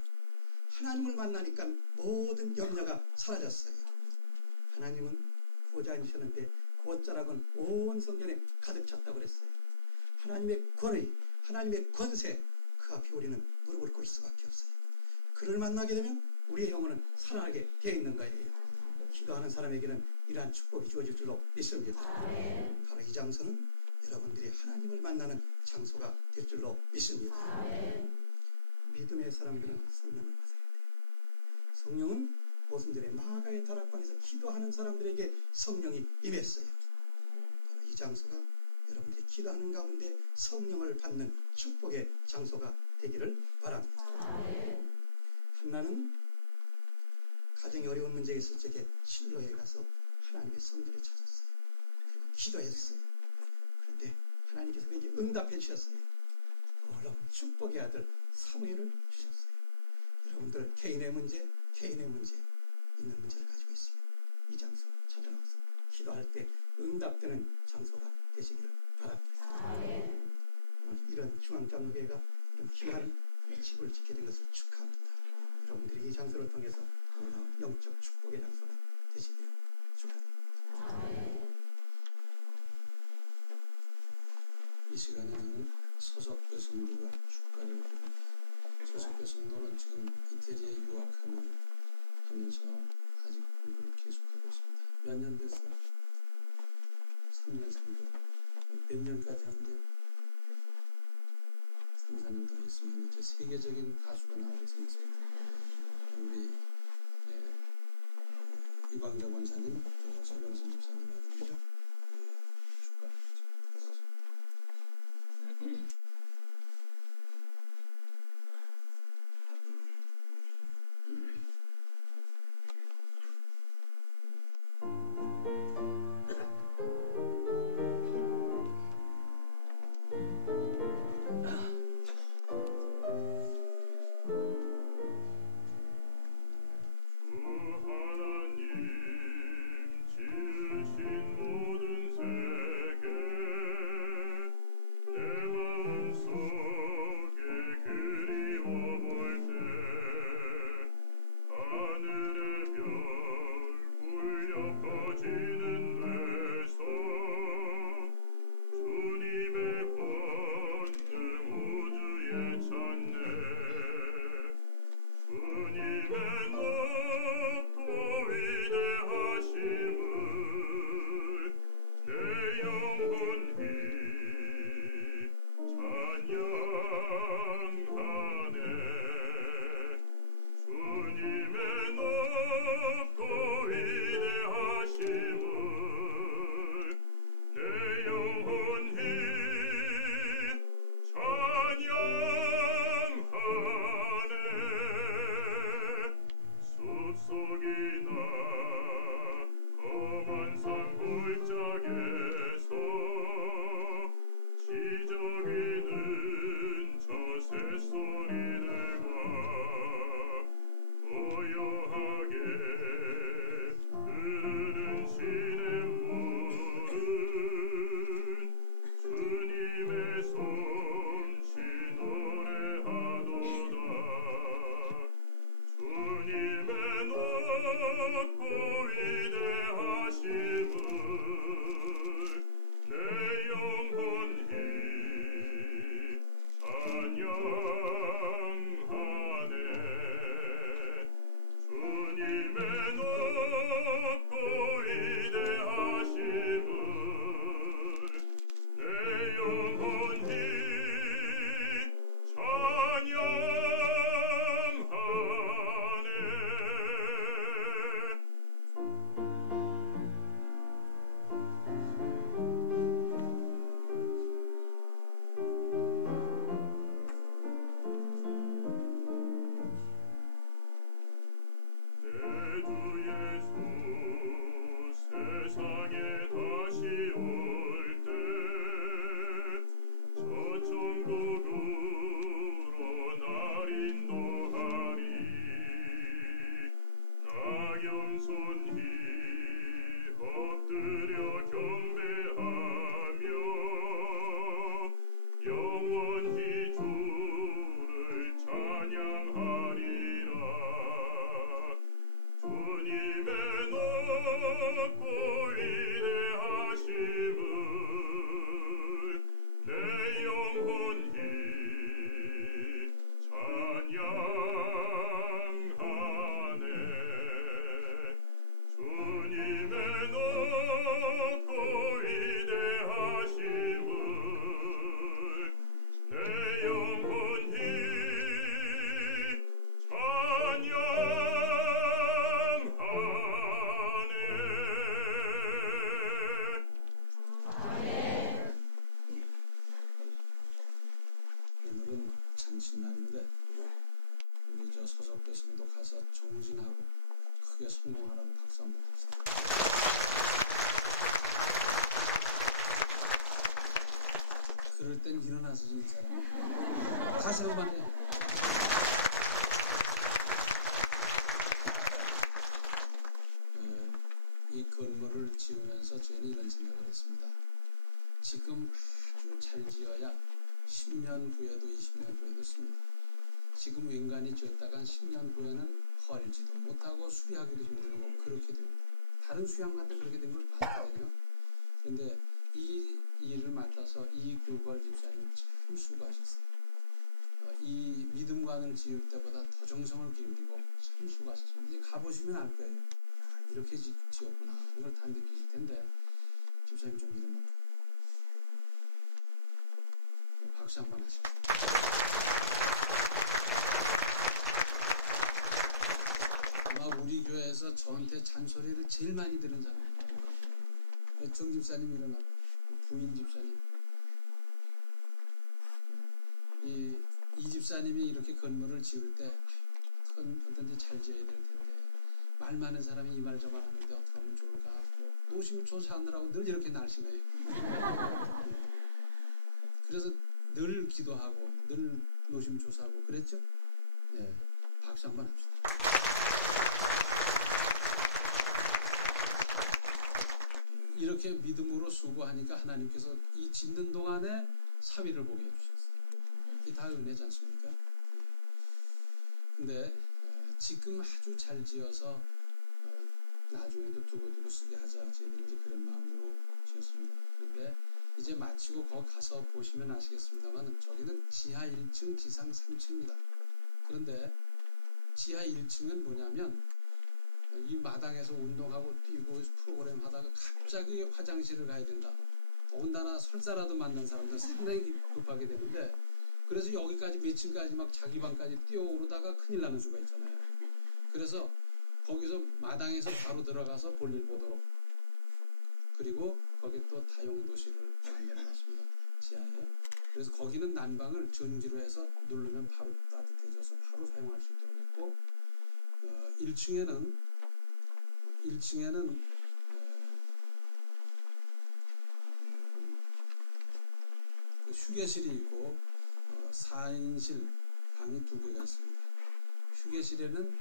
하나님을 만나니까 모든 염려가 사라졌어요. 하나님은 구원자 아니셨는데 구원자락은 온 성전에 가득 찼다고 그랬어요. 하나님의 권위, 하나님의 권세, 그 앞에 우리는 무릎을 꿇을 수밖에 없어요. 그를 만나게 되면 우리의 영혼은 살아나게 되어 있는 거예요. 기도하는 사람에게는 이러한 축복이 주어질 줄로 믿습니다. 바로 이 장소는 여러분들이 하나님을 만나는 장소가 될 줄로 믿습니다. 믿음의 사람들은 성령을 받아야 돼요. 성령은 오순절에 마가의 다락방에서 기도하는 사람들에게 성령이 임했어요. 바로 이 장소가 여러분들이 기도하는 가운데 성령을 받는 축복의 장소가 되기를 바랍니다. 한나는 가정에 어려운 문제가 있을 적에 실로에 가서 하나님의 성전을 찾았어요. 그리고 기도했어요. 그런데 하나님께서 그에게 응답해 주셨어요. 놀라운 축복의 아들 사무엘을 주셨어요. 여러분들 개인의 문제 있는 문제를 가지고 있으면 이 장소 찾아나와서 기도할 때 응답되는 장소가 되시기를 바랍니다. 오늘 이런 중앙장로교회가 이런 귀한 집을 짓게 된 것을 축하합니다. 여러분들이 이 장소를 통해서 놀라운 영적 축복의 장소가 되시기를 축하드립니다. 이 시간에는 서석배 성도가 축가를 드립니다. 서석배 성도는 지금 이태리에 유학하면서 아직 공부를 계속하고 있습니다. 몇 년 됐어요? 3년 정도. 몇 년까지 하는데 3, 4년 더 있으면 이제 세계적인 가수가 나오게 생겼습니다. 우리 이광자 권사님, 또 서병선 목사님 아들이죠. 축가. 지으신 모든 세계 내 마음 날인데 우리 저 서석대 성도 가서 정진하고 크게 성공하라고 박수 한번 칩시다. 그럴 땐 일어나서 인사를 다시 한번 해요. 이 건물을 지으면서 저희는 이런 생각을 했습니다. 지금 아주 잘 지어야 10년 후에도 20년 후에도 씁니다. 지금 웬간히 지었다간 10년 후에는 헐지도 못하고 수리하기도 힘들고 그렇게 됩니다. 다른 수양관도 그렇게 된 걸 봤거든요. 그런데 이 일을 맡아서 이규걸 집사님 참 수고하셨어요. 이 믿음관을 지을 때보다 더 정성을 기울이고 참 수고하셨습니다. 이제 가보시면 알 거예요. 아, 이렇게 지었구나 하는 걸 다 느끼실 텐데 집사님 좀 일어나요. 박수 한번 하시죠. 아마 우리 교회에서 저한테 잔소리를 제일 많이 들은 사람이에요. 정 집사님 일어나고 부인 집사님. 이 집사님이 이렇게 건물을 지을 때 어떤지 잘 지어야 될 텐데 말 많은 사람이 이 말 저 말 하는데 어떻게 하면 좋을까 하고 노심초사하느라고 늘 이렇게 날씬해요. 그래서 늘 기도하고 늘 노심초사하고 그랬죠? 네, 박수 한번 합시다. 이렇게 믿음으로 수고하니까 하나님께서 이 짓는 동안에 사위를 보게 해주셨어요. 이 다 은혜지 않습니까? 근데 지금 아주 잘 지어서 나중에도 두고두고 쓰게 하자 저희들이 이제 그런 마음으로 지었습니다. 그런데 이제 마치고 거기 가서 보시면 아시겠습니다만 저기는 지하 1층 지상 3층입니다. 그런데 지하 1층은 뭐냐면 이 마당에서 운동하고 뛰고 프로그램 하다가 갑자기 화장실을 가야 된다. 더군다나 설사라도 만난 사람들 상당히 급하게 되는데 그래서 여기까지 몇 층까지 막 자기 방까지 뛰어오르다가 큰일 나는 수가 있잖아요. 그래서 거기서 마당에서 바로 들어가서 볼일 보도록 그리고 거기 또 다용도실을 만들어놨습니다. 지하에. 그래서 거기는 난방을 전기로 해서 누르면 바로 따뜻해져서 바로 사용할 수 있도록 했고 1층에는 그 휴게실이 있고 4인실 방이 2개가 있습니다. 휴게실에는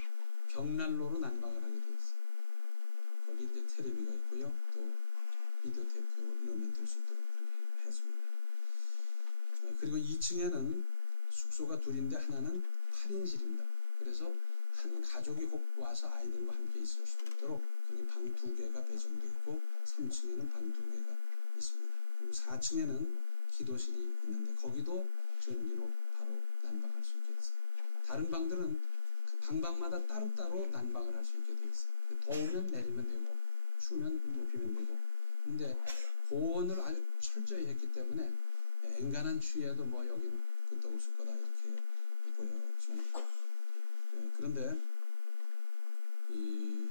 벽난로로 난방을 하게 되어 있어요. 거기 이제 테레비가 있고요. 또 비디오 테이프 넣으면 될 수 있도록 그렇게 했습니다. 그리고 2층에는 숙소가 둘인데 하나는 8인실입니다. 그래서 한 가족이 혹 와서 아이들과 함께 있을 수 있도록 여기 방 2개가 배정되어 있고 3층에는 방 2개가 있습니다. 그리고 4층에는 기도실이 있는데 거기도 전기로 바로 난방할 수 있게 됐어요. 다른 방들은 그 방마다 따로따로 난방을 할 수 있게 되어 있어요. 더우면 내리면 되고 추우면 높이면 되고. 근데 보온을 아주 철저히 했기 때문에 엔간한 추위에도 뭐 여긴 끄떡 없을 거다 이렇게 보여지만 그런데 이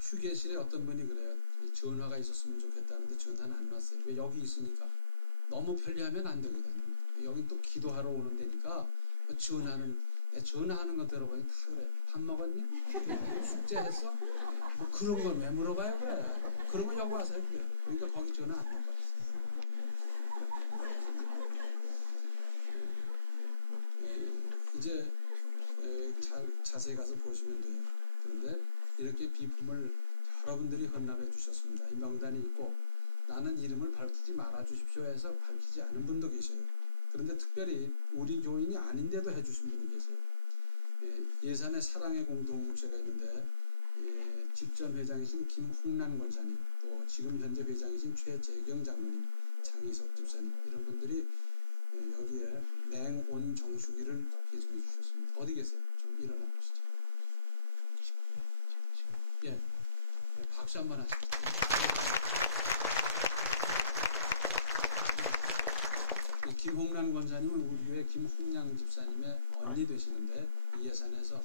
휴게실에 어떤 분이 그래요. 전화가 있었으면 좋겠다는데 전화는 안 왔어요. 왜? 여기 있으니까. 너무 편리하면 안 되거든. 여긴 또 기도하러 오는 데니까 전화하는 거 들어보니 다 그래. 밥 먹었니? 숙제했어? 뭐 그런 건 왜 물어봐요 그래. 그런 건 여기 와서 해줘요. 그러니까 거기 전화 안 먹고 이제 자세히 가서 보시면 돼요. 그런데 이렇게 비품을 여러분들이 헌납해 주셨습니다. 이 명단이 있고 나는 이름을 밝히지 말아 주십시오 해서 밝히지 않은 분도 계셔요. 그런데 특별히 우리 교인이 아닌데도 해주신 분이 계세요. 예산의 사랑의 공동체가 있는데 직전 회장이신 김홍란 권사님, 또 지금 현재 회장이신 최재경 장로님, 장희석 집사님 이런 분들이 여기에 냉온 정수기를 기증해 주셨습니다. 어디 계세요? 좀 일어나 보시죠. 예, 박수 한번 하시죠. 김홍란 권사님은 우리 교회 김홍량 집사님의 언니 되시는데 이 예산에서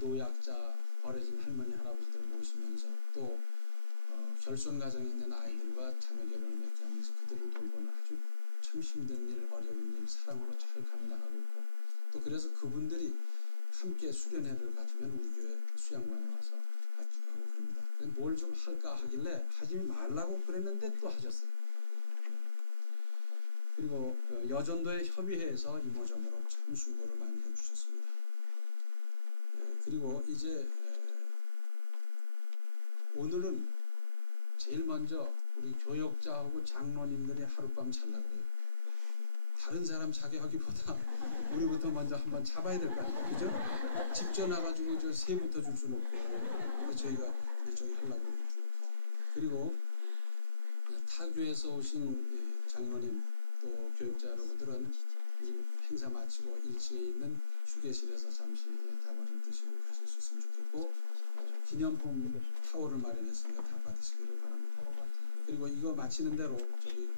노약자 버려진 할머니 할아버지들 모시면서 또 결손 가정에 있는 아이들과 자녀 결혼을 맺게 하면서 그들을 돌보는 아주 참 힘든 일, 어려운 일 사랑으로 잘 감당하고 있고 또 그래서 그분들이 함께 수련회를 가지면 우리 교회 수양관에 와서 가지고 하고 그럽니다. 뭘 좀 할까 하길래 하지 말라고 그랬는데 또 하셨어요. 그리고 여전도에 협의회에서 이모저모로 참 수고를 많이 해주셨습니다. 그리고 이제 오늘은 제일 먼저 우리 교역자하고 장로님들이 하룻밤 잘라 그래요. 다른 사람 자기하기보다 우리부터 먼저 한번 잡아야 될 거 아니에요. 그죠? 집 전화가지고 저 새부터 줄 수는 없고 저희가 저기 하려고 합니다. 그리고 타교에서 오신 장로님 또 교육자 여러분들은 이 행사 마치고 1층에 있는 휴게실에서 잠시 다과를 드시고 가실 수 있으면 좋겠고 기념품 타올을 마련했으니까 다 받으시기를 바랍니다. 그리고 이거 마치는 대로 저기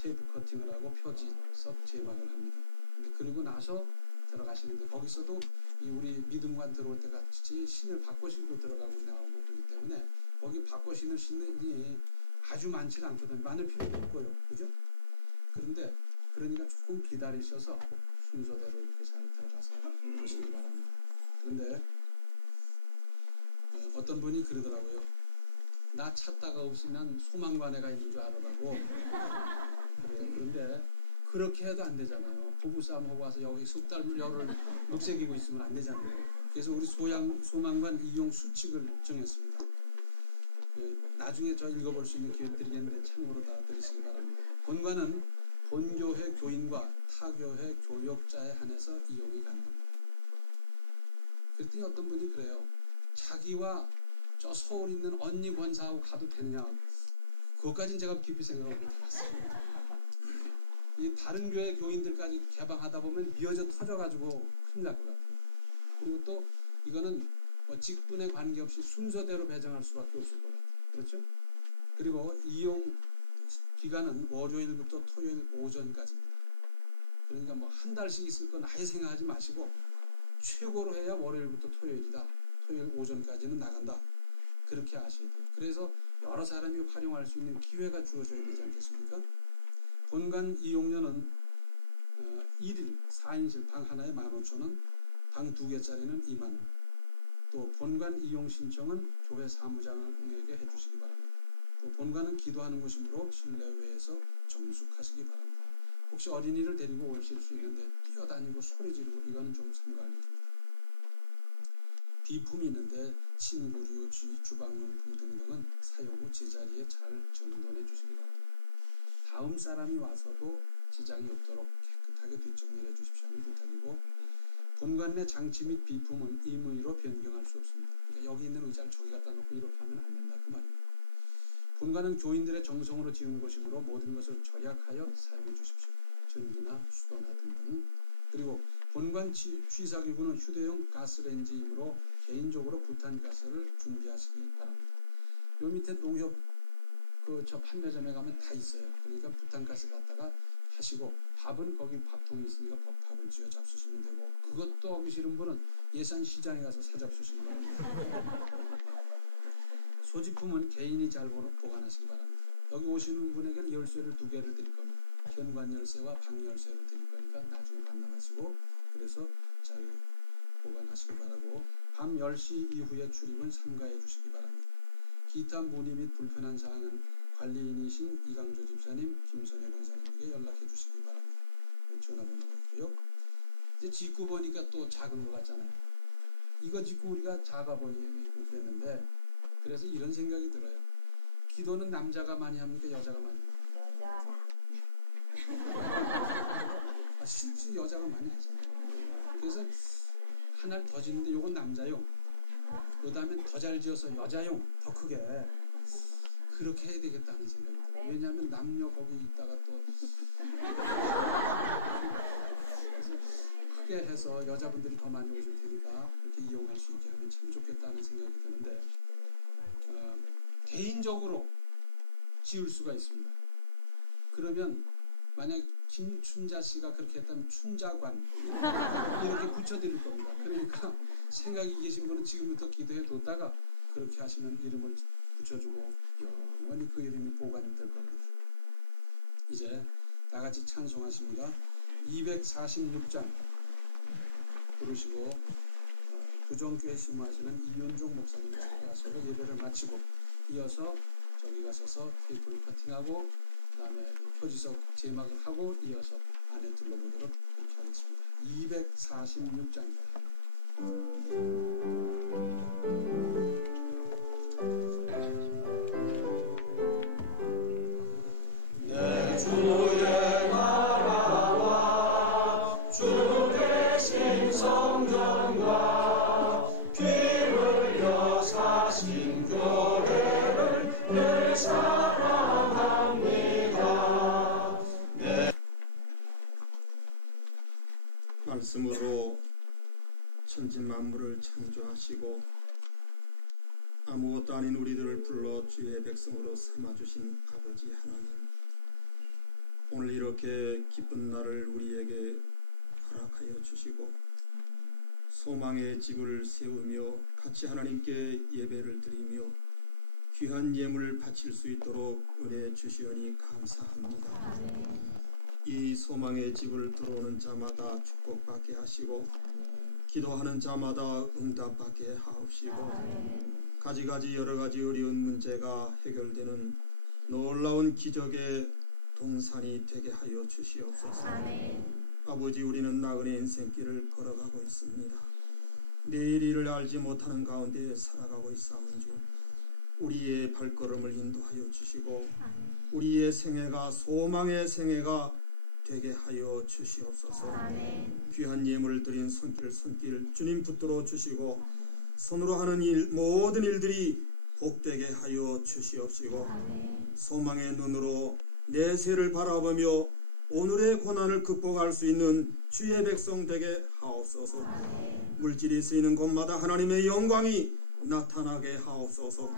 테이프 커팅을 하고 표지석 제막을 합니다. 근데 그리고 나서 들어가시는데 거기서도 이 우리 믿음관 들어올 때 같이 신을 바꿔 신고 들어가고 나오고 그렇기 때문에 거기 바꿔 신을 신이 아주 많지는 않거든요. 많을 필요도 없고요. 그죠? 그런데 그러니까 조금 기다리셔서 순서대로 이렇게 잘 들어가서 보시기 바랍니다. 그런데 어떤 분이 그러더라고요. 나 찾다가 없으면 소망관에가 있는 줄 알아라고. 그래요. 그런데 그렇게 해도 안 되잖아요. 부부싸움하고 와서 여기 석 달을 녹색이고 있으면 안 되잖아요. 그래서 우리 소망관 이용 수칙을 정했습니다. 나중에 저 읽어볼 수 있는 기회를 드리겠는데 참고로 다 들으시기 바랍니다. 본관은 본교회 교인과 타교회 교역자에 한해서 이용이 가능합니다. 그랬더니 어떤 분이 그래요. 자기와 저 서울 있는 언니 권사하고 가도 되느냐. 그것까지는 제가 깊이 생각을 못해봤어요. 이 다른 교회 교인들까지 개방하다 보면 미어져 터져가지고 큰일 날 것 같아요. 그리고 또 이거는 뭐 직분에 관계없이 순서대로 배정할 수밖에 없을 것 같아요. 그렇죠? 그리고 이용 기간은 월요일부터 토요일 오전까지입니다. 그러니까 뭐 한 달씩 있을 건 아예 생각하지 마시고 최고로 해야 월요일부터 토요일이다. 토요일 오전까지는 나간다. 그렇게 아셔야 돼요. 그래서 여러 사람이 활용할 수 있는 기회가 주어져야 되지 않겠습니까? 본관 이용료는 1일 4인실 방 하나에 15,000원, 방 2개짜리는 2만원. 또 본관 이용 신청은 교회 사무장에게 해주시기 바랍니다. 또 본관은 기도하는 곳이므로 실내외에서 정숙하시기 바랍니다. 혹시 어린이를 데리고 오실 수 있는데 뛰어다니고 소리 지르고 이거는 좀 삼가할 일입니다. 비품이 있는데 침구류, 주방용품 등등은 사용 후 제자리에 잘 정돈해 주시기 바랍니다. 다음 사람이 와서도 지장이 없도록 깨끗하게 뒷정리를 해 주십시오 하는 부탁이고 본관 내 장치 및 비품은 임의로 변경할 수 없습니다. 그러니까 여기 있는 의자를 저기 갖다 놓고 이렇게 하면 안 된다 그 말입니다. 본관은 교인들의 정성으로 지은 곳이므로 모든 것을 절약하여 사용해 주십시오. 전기나 수도나 등등. 그리고 본관 취사기구는 휴대용 가스레인지이므로 개인적으로 부탄가스를 준비하시기 바랍니다. 요 밑에 농협 저 판매점에 가면 다 있어요. 그러니까 부탄가스 갖다가 하시고 밥은 거기 밥통이 있으니까 밥을 쥐어 잡수시면 되고, 그것도 하기 싫은 분은 예산시장에 가서 사잡수시면 됩니다. 소지품은 개인이 잘 보관하시기 바랍니다. 여기 오시는 분에게는 열쇠를 2개를 드릴 겁니다. 현관 열쇠와 방 열쇠를 드릴 거니까 나중에 반납하시고 그래서 잘 보관하시기 바라고, 밤 10시 이후에 출입은 삼가해 주시기 바랍니다. 기타 문의 및 불편한 사항은 관리인이신 이강조 집사님, 김선혜 권사님에게 연락해 주시기 바랍니다. 전화번호가 있고요. 이제 짓고 보니까 또 작은 것 같잖아요. 이거 짓고 우리가 작아 보이고 그랬는데, 그래서 이런 생각이 들어요. 기도는 남자가 많이 합니까? 여자가 많이 합니까? 여자. 실제 여자가 많이 하잖아요. 그래서 하나를 더 짓는데 요건 남자용, 그 다음에 더 잘 지어서 여자용, 더 크게 그렇게 해야 되겠다는 생각이 들어요. 왜냐하면 남녀 거기 있다가 또 그래서 크게 해서 여자분들이 더 많이 오실 테니까 이렇게 이용할 수 있게 하면 참 좋겠다는 생각이 드는데, 개인적으로 지을 수가 있습니다. 그러면 만약 김춘자 씨가 그렇게 했다면 춘자관 이렇게 붙여드릴 겁니다. 그러니까 생각이 계신 분은 지금부터 기도해 뒀다가 그렇게 하시면 이름을 붙여주고 영원히 그 이름이 보관이 될 겁니다. 이제 다 같이 찬송하십니다. 246장 부르시고 교정교회 심무하시는 이윤종 목사님과 함께 하시고 예배를 마치고 이어서 저기 가셔서 테이프를 커팅하고 그 다음에 표지석 제막을 하고 이어서 안에 둘러보도록 그렇게 하겠습니다. 246장입니다. 내 주의 나라와 주 대신 성전과 피 흘려 사신 교회를 늘 사랑합니다. 말씀으로 천지 만물을 창조하시고 아무것도 아닌 우리들을 불러 주의 백성으로 삼아주신 아버지 하나님, 오늘 이렇게 기쁜 날을 우리에게 허락하여 주시고 소망의 집을 세우며 같이 하나님께 예배를 드리며 귀한 예물을 바칠 수 있도록 은혜 주시오니 감사합니다. 이 소망의 집을 들어오는 자마다 축복받게 하시고 기도하는 자마다 응답받게 하옵시고 가지가지 여러가지 어려운 문제가 해결되는 놀라운 기적의 동산이 되게 하여 주시옵소서. 아버지, 우리는 나그네 인생길을 걸어가고 있습니다. 내일 일을 알지 못하는 가운데 살아가고 있사온즉 우리의 발걸음을 인도하여 주시고 우리의 생애가 소망의 생애가 되게 하여 주시옵소서. 귀한 예물을 드린 손길 주님 붙들어 주시고 손으로 하는 일 모든 일들이 복되게 하여 주시옵시고 소망의 눈으로 내세를 바라보며 오늘의 고난을 극복할 수 있는 주의 백성 되게 하옵소서. 물질이 쓰이는 곳마다 하나님의 영광이 나타나게 하옵소서.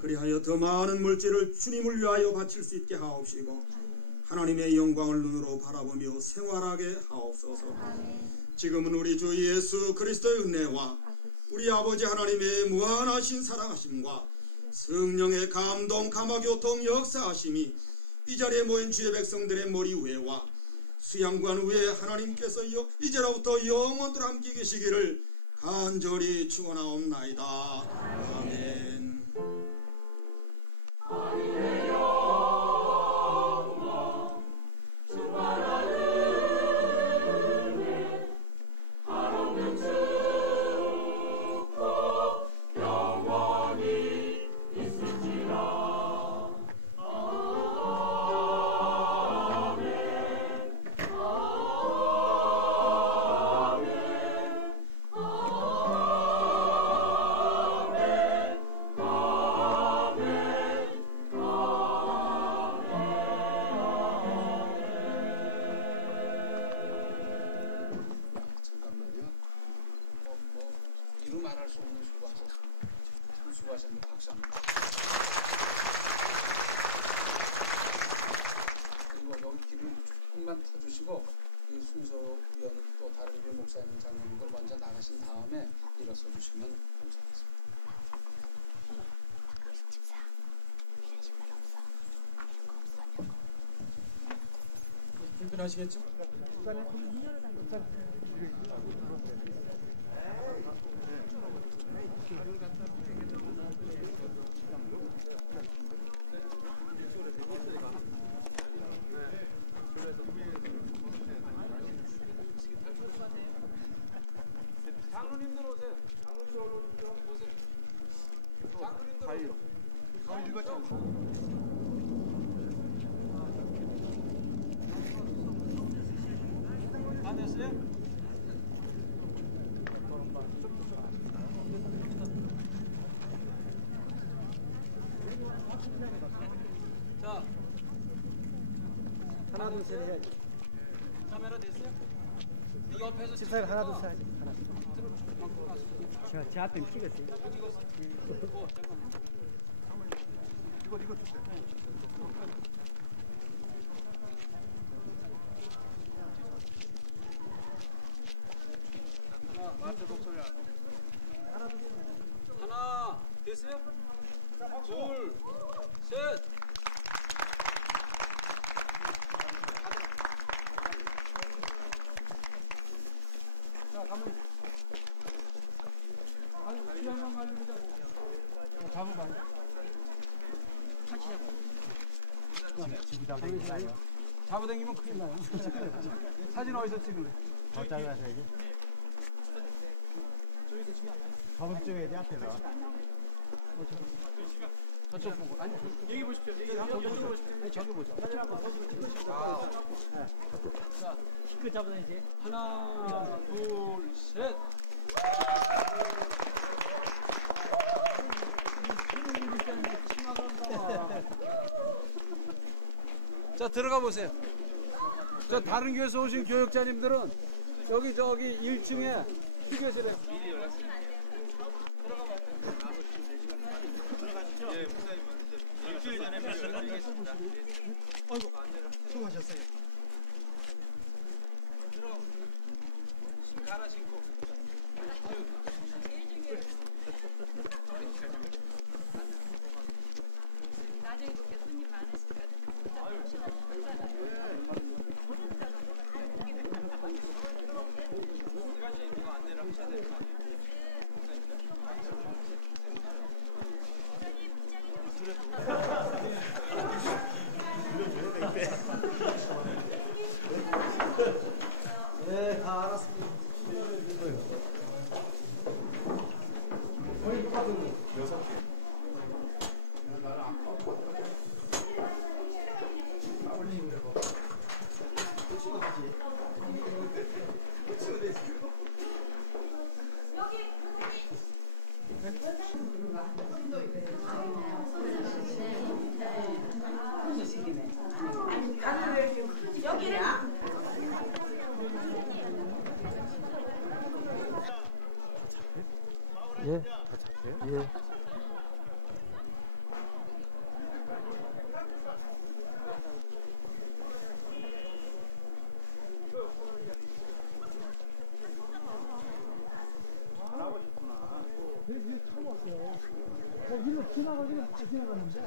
그리하여 더 많은 물질을 주님을 위하여 바칠 수 있게 하옵시고 하나님의 영광을 눈으로 바라보며 생활하게 하옵소서. 지금은 우리 주 예수 그리스도의 은혜와 우리 아버지 하나님의 무한하신 사랑하심과 성령의 감동 감화교통 역사하심이 이 자리에 모인 주의 백성들의 머리 위에와 수양관 위에 하나님께서 이제로부터 영원토록 함께 계시기를 간절히 축원하옵나이다. 아멘. 아멘. 수고하셨는데 박수 한번. 그리고 여기 기름 조금만 터주시고 이 순서위원 또 다른 교회 목사님 장로님들 먼저 나가신 다음에 일어서 주시면 감사하겠습니다. 불편하시겠죠? 장로님들 오세요. 장로님들 오세요. 장로님들 다 됐어요? 자, 하나 둘 셋 해야지. 카메라 됐어요? 이 옆에서 집사님 하나 둘 셋 하지. 하나. 제 앞에 찍었어요. 이거 주세요. 마트 독소리 하나 됐어요? 둘, 셋. 자, 가만히. 아니, 시간만 가려보자. 잡아봐. 같이 잡아. 지구 잡아당기나요? 잡아당기면 큰일 나요. 사진 어디서 찍을래? 더 잘라서야지. 저번 쪽에 이제 앞에서. 저쪽 보고. 아니, 여기 보십시오. 여기 보십시오. 아니, 저기 보자. 자, 그 잡아당기지. 하나, 둘, 셋. 자, 들어가 보세요. 저 다른 교회에서 오신 교육자님들은 여기 저기 1층에 휴게실에 일주일 전에 말씀드리겠습니다. 아이고, 수고하셨어요. 갈아 신고. 나중에 그렇게 손님 많으시니까 이거 안내를 하셔야 될 것 같아요. 네, 다 알았습니다. 거의 똑같은 6개. 여기는 예, 다 잡혀요? 예. 여기 처음 왔어요. 일로 지나가기는 다 지나갔는데.